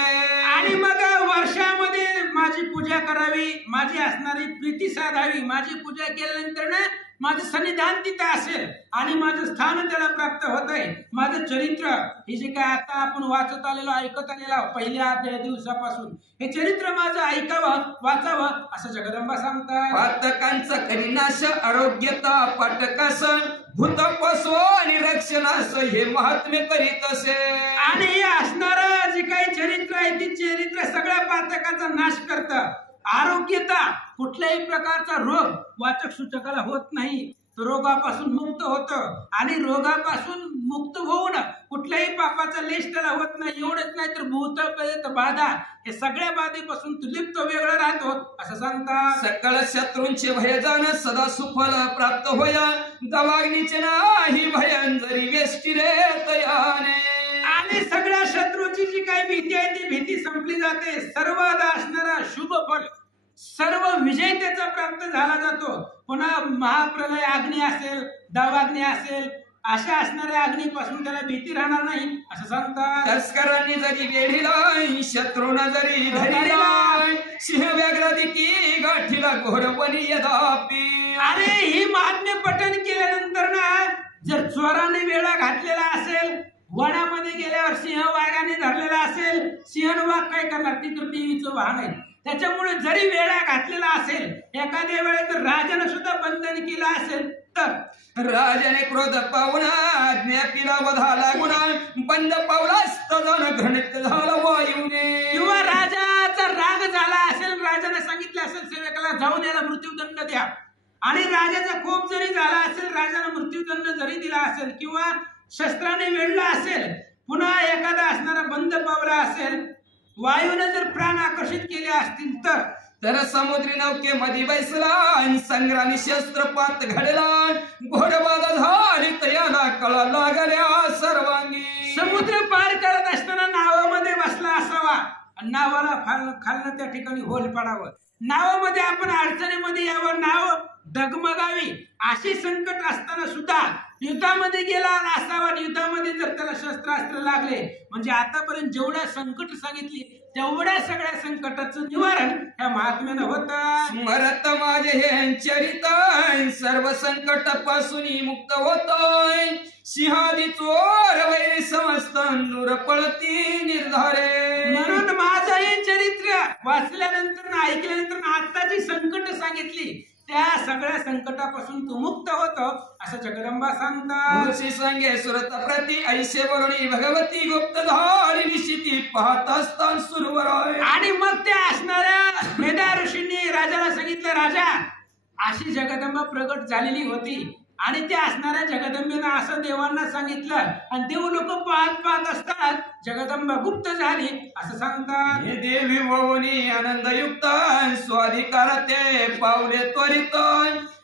आणि मग वर्षामध्ये माझी पूजा करावी, माझी असणारी प्रीती साधावी. माझी पूजा केल्यानंतर माझं सन्निधान तिथं असेल आणि माझं स्थान त्याला प्राप्त होत आहे. माझं चरित्र हे जे काय आता आपण वाचत आलेलो ऐकत आलेलो पहिल्या अध्याय दिवसापासून हे चरित्र माझं ऐकावं वाचावं असं जगदंबा सांगतात. पातकांचा करीनाश आरोग्यता पाटकास भूत पशु आणि रक्षणास हे महात्म्य करीत असे. आणि हे असणारं जे काही चरित्र आहे ते चरित्र सगळ्या पातकाचा नाश करतं. आरोग्यता कुठल्याही प्रकारचा रोग वाचक सूचकाला होत नाही. तो रोगापासून मुक्त होतं आणि रोगापासून मुक्त होऊन कुठल्याही पापाचा लेश त्याला होत नाही. एवढंच नाही तर भूत प्रेत बाधा हे सगळ्या बाधेपासून तू लिप्त वेगळं राहतो असं सांगतात. सकळ शत्रूंचे भय जाण सदा सुफल प्राप्त होया दवाग्नीचे नाही भयन जरी वेष्टी रे तयाने. आणि सगळ्या शत्रूची जी काही भीती आहे ती भीती संपली जाते. सर्वदा असणारा शुभ फल सर्व विजय त्याचा प्राप्त झाला जातो. पुन्हा महाप्रलय अग्नी असेल दावाग्नी असेल अशा असणाऱ्या अग्नीपासून त्याला भीती राहणार नाही असं सांगतात. तस्करांनी जरी वेढीला शत्रूंना जरी धरिला सिंह व्याघ्र दिकी गाठीला घोर बनी यदापि. अरे ही महात्म्य पठण केल्यानंतर ना जर चोराने वेळा घातलेला असेल वनामध्ये गेल्यावर सिंह वाघाने धरलेला असेल सिंह वाघ काय करणार ती तर देवीचं वाहन आहे. त्याच्यामुळे जरी वेळा घातलेला असेल एखाद्या वेळेस जर राजाने सुद्धा बंधन केलं असेल तर राजाने क्रोध पाहुणा आज्ञापीला वधा लागुना बंद पावलास तजन घनित झाला वायूने. किंवा राजाचा राग झाला असेल राजाने सांगितलं असेल सेवकाला जाऊन याला मृत्यूदंड द्या आणि राजाचा कोप जरी झाला असेल राजाने मृत्यूदंड जरी दिला असेल किंवा शस्त्राने वेढला असेल पुन्हा एखादा असणारा बंद पावला असेल वायूने जर प्राण आकर्षित केले असतील तर समुद्री नौके मध्ये बैसला आणि संग्रामी शस्त्रपात घडला घोडबाधा झाली तयाला कळा लागल्या सर्वांगी. समुद्र पार करत असताना नावामध्ये बसला असावा नावाला खालनं त्या ठिकाणी होल पडावं. नावामध्ये आपण अडचणीमध्ये यावं नाव डगमगावी अशी संकट असताना सुद्धा युद्धामध्ये गेला असावा. युद्धामध्ये जर त्याला शस्त्रास्त्र लागले म्हणजे आतापर्यंत जेवढ्या संकट सांगितली तेवढ्या सगळ्या संकटाचं निवारण ह्या महात्म्यानं होतं. स्मरत माझे हे चरित सर्व संकटापासून मुक्त होतोय सिंहादी चोर वैरी समस्त दूर पळती निर्धारे. म्हणून माझं हे चरित्र वाचल्यानंतर ऐकल्यानंतर आत्ताची संकट सांगितली त्या सगळ्या संकटापासून तू मुक्त होतो असं जगदंबा सांगतात. ऋषी संगे सुरत प्रति ऐशे वरुणी भगवती गुप्त धारी निशिती पाहत असताना सुरवर. आणि मग त्या असणाऱ्या मेधा ऋषींनी राजाला सांगितलं राजा अशी जगदंबा प्रगट झालेली होती आणि त्या असणाऱ्या जगदंबेनं असं देवांना सांगितलं आणि देव लोक पाहत असतात जगदंबा गुप्त झाली असं सांगतात. हे देवी वोनी आनंदयुक्त स्वाधिकार ते पावले त्वरित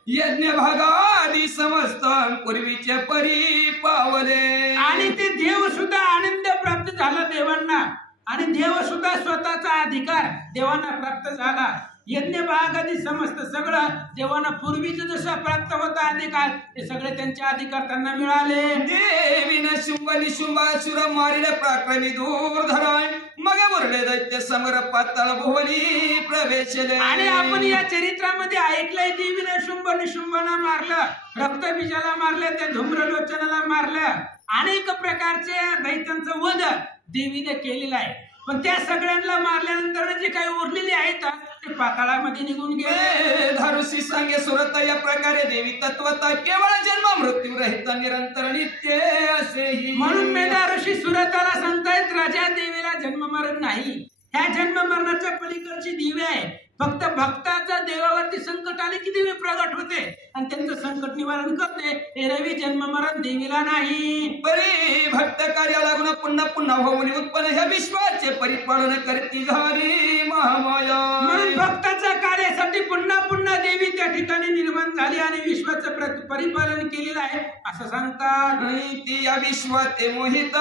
यज्ञ भागादी समस्त पूर्वीचे परी पावले. आणि ते देव सुद्धा आनंद प्राप्त झाला देवांना आणि देव सुद्धा स्वतःचा अधिकार देवांना प्राप्त झाला. यज्ञ भागादी समस्त सगळं देवांना पूर्वीच जसं प्राप्त होता अधिकार ते सगळे त्यांचे अधिकार त्यांना मिळाले. देवीनं शुंभ निशुंभासुर मारिले प्राक्रमी दूर धरण मग मुरले दैत्य समर पाताळ भुवनी प्रवेशले. आणि आपण या चरित्रामध्ये ऐकलंय देवीनं शुंभ निशुंभना मारलं रक्तबीजाला मारलं त्या धूम्रलोचनाला मारलं अनेक प्रकारच्या दैत्यांचं वध देवीने केलेलं आहे. पण त्या सगळ्यांना मारल्यानंतर जे काही उरलेले आहेत ते पाताळामध्ये निघून गेले. धारुसी सांगे सुरत या प्रकारे देवी तत्वता केवळ जन्म मृत्यू रहित निरंतर नित्य असेही. म्हणून मेधा ऋषी सुरताला सांगतायत राजा देवीला जन्म मरण नाही. ह्या जन्म मरणाच्या पलीकडची दिवे आहे. फक्त भक्ताचा देवावरती संकट आले की देवी प्रगट होते आणि त्यांचं संकट निवारण करते. हे रवी जन्म मरण देवीला नाही. परी भक्त कार्याला लागून पुन्हा पुन्हा होऊन उत्पन्न ह्या विश्वाचे परिपालन करती झाली महामाया. म्हणून भक्ताच्या कार्यासाठी पुन्हा पुन्हा देवी त्या ठिकाणी निर्माण झाली आणि विश्वाचं परिपालन केलेलं आहे असं सांगतात. ती या विश्वात मोहित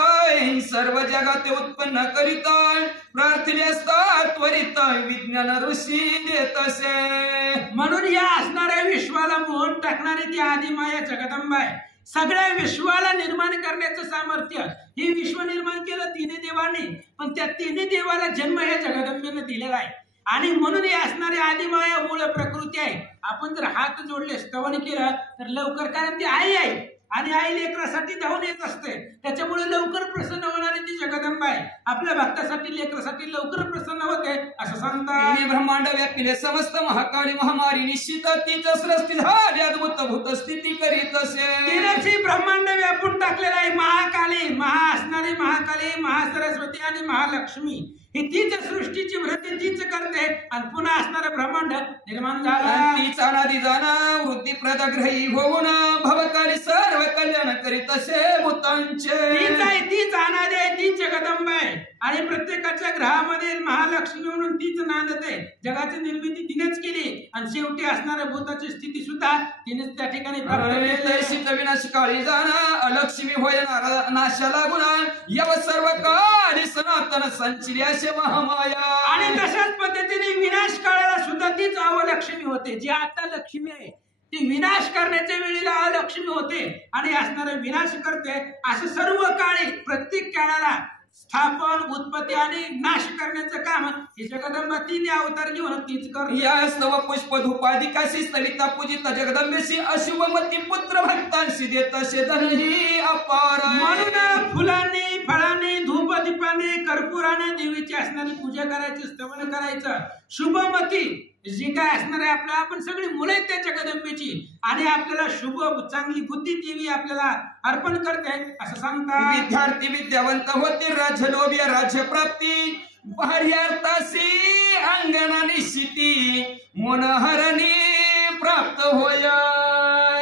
सर्व जगात उत्पन्न करीत प्रार्थने असतात त्वरित विज्ञान ऋषी देत असे. म्हणून या असणाऱ्या विश्वाला मोहन टाकणारी ती आदिमाया जगदंबा आहे. सगळ्या विश्वाला निर्माण करण्याचं सामर्थ्य हे विश्व निर्माण केलं तिन्ही देवाने पण त्या तिन्ही देवाला जन्म ह्या जगदंबेने दिलेला आहे. आणि म्हणून हे असणारी आदिमाया मूळ प्रकृती आहे. आपण जर हात जोडले स्तवन केलं तर लवकर, कारण ती आई आहे आणि आई लेकरासाठी धावून येत असते, त्याच्यामुळे लवकर प्रसन्न होणारी ती जगदंबा आहे. आपल्या भक्तासाठी लेकरासाठी लवकर प्रसन्न होते असं सांगतात. तिने ब्रह्मांड व्यापिले समस्त महाकाली महामारी निश्चित तीच सृष्टी झाली अद्भुत भूत स्थिती करीत असे. तिनेच ही ब्रह्मांड व्यापून टाकलेला आहे. महाकाली, असणारी महाकाली, महासरस्वती आणि महालक्ष्मी ही तीच सृष्टीची वृत्ती तीच करते आणि पुन्हा असणारं ब्रह्मांड निर्माण झाला. तीच अनादि जाना वृत्ती प्रदग्रही होऊन भवकाली सर्व कल्याण करीत असे भूतांचे. तीच आहे, तीच अनादि आहे, तीच जगदंबा आहे आणि प्रत्येकाच्या ग्रहामध्ये महालक्ष्मी म्हणून तीच नांदते. जगाची निर्मिती तिनेच केली आणि शेवटी असणाऱ्या भूताची स्थिती सुद्धा तिनेच त्या ठिकाणी विनाश काळी जाना अलक्ष्मी होय नाशाला गुणा यव सर्व काळी सनातन संचिली असे महामाया. आणि तशाच पद्धतीने विनाश काळाला सुद्धा तीच अवलक्ष्मी होते. जी आता लक्ष्मी आहे ती विनाश करण्याच्या वेळेला अलक्ष्मी होते आणि असणारा विनाश करते. असं सर्व काळी प्रत्येक काळाला स्थापन, उत्पत्ती आणि नाश करण्याचं काम हे जगदंबा तिने अवतार घेऊन तीच करते. या स्तव पुष्प धूपादिकाशी स्थलिता पूजित जगदंबेशी अशुभमती पुत्र भक्तांशी देत असे धनही अपार. म्हणून फुलांनी, फळांनी, धूप दीपाने, कर्पूराने देवीची असणारी पूजा करायची, स्तवन करायचं. शुभमती जी काय असणार आहे आपल्या, आपण सगळी मुलं आहेत त्या जगदंबेची आणि आपल्याला शुभ चांगली बुद्धी देवी आपल्याला अर्पण करते असं सांगतात. विद्यार्थी विद्यावंत होते राज्य लोभ्य राज्य प्राप्ती भार्यार्थासी अंगणा निश्चिती मनोहरणी प्राप्त होय.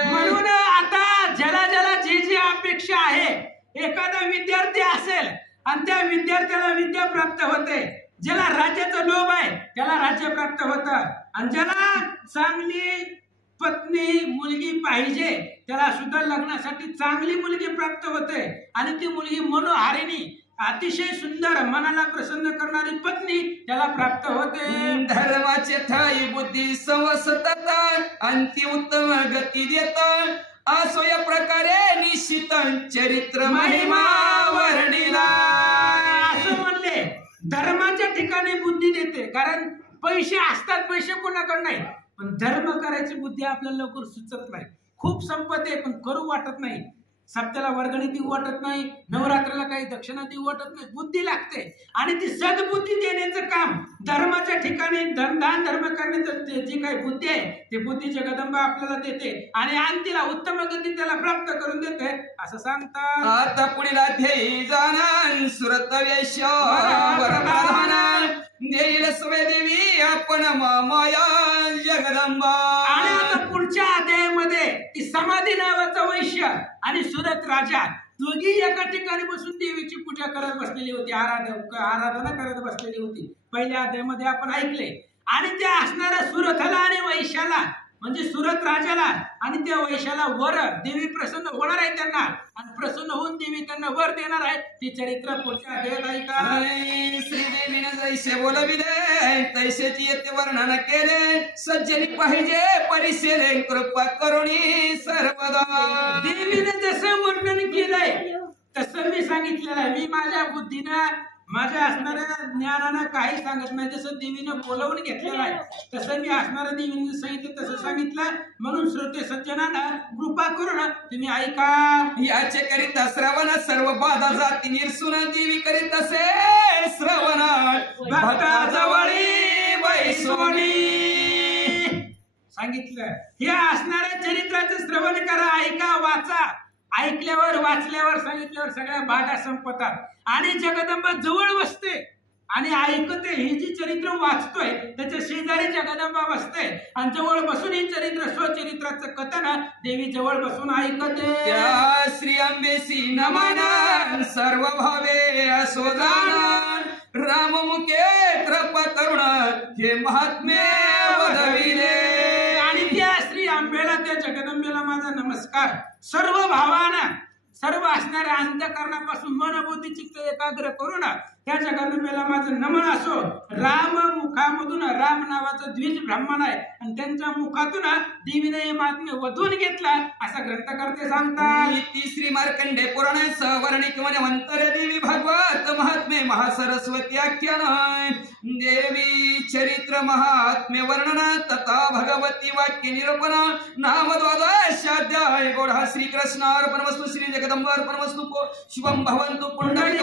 म्हणून आता ज्याला जी अपेक्षा आहे, एखादा विद्यार्थी असेल आणि त्या विद्यार्थ्याला विद्या प्राप्त होते, ज्याला राज्याचा लोभ आहे त्याला राज्य प्राप्त होतं आणि ज्याला चांगली पत्नी मुलगी पाहिजे त्याला सुद्धा लग्नासाठी चांगली मुलगी प्राप्त होते आणि ती मुलगी मनोहारिणी अतिशय सुंदर मनाला प्रसन्न करणारी पत्नी त्याला प्राप्त होते. धर्माचे ठाई बुद्धी संवसतता अंती उत्तम गती देता असो या प्रकारे निश्चित चरित्र महिमा वर्णिला. असं म्हणले धर्माच्या ठिकाणी बुद्धी देते, कारण पैसे असतात, पैसे कोणाकडे नाही, पण धर्म करायची बुद्धी आपल्याला लवकर सुचत नाही. खूप संपत्ती आहे पण करू वाटत नाही, सप्त्याला वर्गणी देऊ वाटत नाही, नवरात्राला काही दक्षिणा देऊ वाटत नाही, बुद्धी लागते आणि ती सद्बुद्धी देण्याचं काम धर्माच्या ठिकाणी दान धर्म करण्याचं जी काही बुद्धी आहे ती बुद्धी जगदंबा आपल्याला देते आणि अंतीला उत्तम गती त्याला प्राप्त करून देते असं सांगतात. आता पुढील अध्यायी जाणा सुरत वेश वरप्रधान देईल सवे देवी आपण माया जगदंबा. आणि आता पुढच्या अध्यायामध्ये ती समाधी नावाचा वैश्य आणि सुरत राजा दोघी एका ठिकाणी बसून देवीची पूजा करत बसलेली होती, आराधना करत बसलेली होती. पहिल्या अध्यायामध्ये आपण ऐकले. आणि त्या असणाऱ्या सुरथला आणि वैश्याला म्हणजे सुरत राजाला आणि त्या वैश्याला वर देवी प्रसन्न होणार आहे त्यांना आणि प्रसन्न होऊन देवी त्यांना वर देणार आहे. ती चरित्र पुढच्या अध्यायात ऐका. श्रीदेवीने जैसे बोलविले तैसेची येते वर्णन केले सज्जनी पाहिजे परिसेले कृपा करुणी सर्वदा. देवीने जसं वर्णन केलंय तसं मी सांगितलेलं आहे. मी माझ्या बुद्धीनं माझ्या असणाऱ्या ज्ञानानं काही सांगत नाही, जसं देवीनं बोलावून घेतलेलं आहे तसं मी असणाऱ्या देवीने सांगितलं तसं सांगितलं. म्हणून श्रोते सज्जनांना कृपा करून तुम्ही ऐका. याचे करीत श्रवण सर्व बाधा जाती निरसून देवी करीत असे श्रवण भक्ताजवळी बैसोनी सांगितलं. हे असणाऱ्या चरित्राचं श्रवण करा, ऐका, वाचा. ऐकल्यावर वाचल्यावर सांगितल्यावर सगळ्या बाधा संपतात आणि जगदंबा जवळ बसते आणि ऐकते. ही जी चरित्र वाचतोय त्याच्या शेजारी जगदंबा बसते आणि जवळ बसून ही चरित्र स्वचरित्राचं कथन देवी जवळ बसून ऐकते. त्या श्री अंबेसी नमन सर्व भावे असो जाण राममुखे कृपा करुण हे महात्मे वदविले. आणि त्या श्री आंबेला त्या जगदंबेला माझा नमस्कार. सर्व भावानं सर्व असणाऱ्या अंतःकरणापासून मन बुद्धी चित्त एकाग्र करून त्या जगदंबेला माझं नमन असो. राम मुखामधून राम नावाचं द्विज ब्राह्मण आहे आणि त्यांच्या मुखातून देवीने हे महात्म्य वधून घेतला असा ग्रंथकर्ते सांगतात. तिसरी मार्कंडे पुराण सवर्णिक वनवंतर देवी भागवत महात्मे महासरस्वती आख्यान देवी चरित्र महात्म्य वर्णन तथा भगवती वाक्य निरूपण नाम द्वादशाध्याय. गौड़ श्री कृष्णार्पणमस्तु. श्री जगदंबार्पणमस्तु. शुभम भवन्तु. पुंडलिक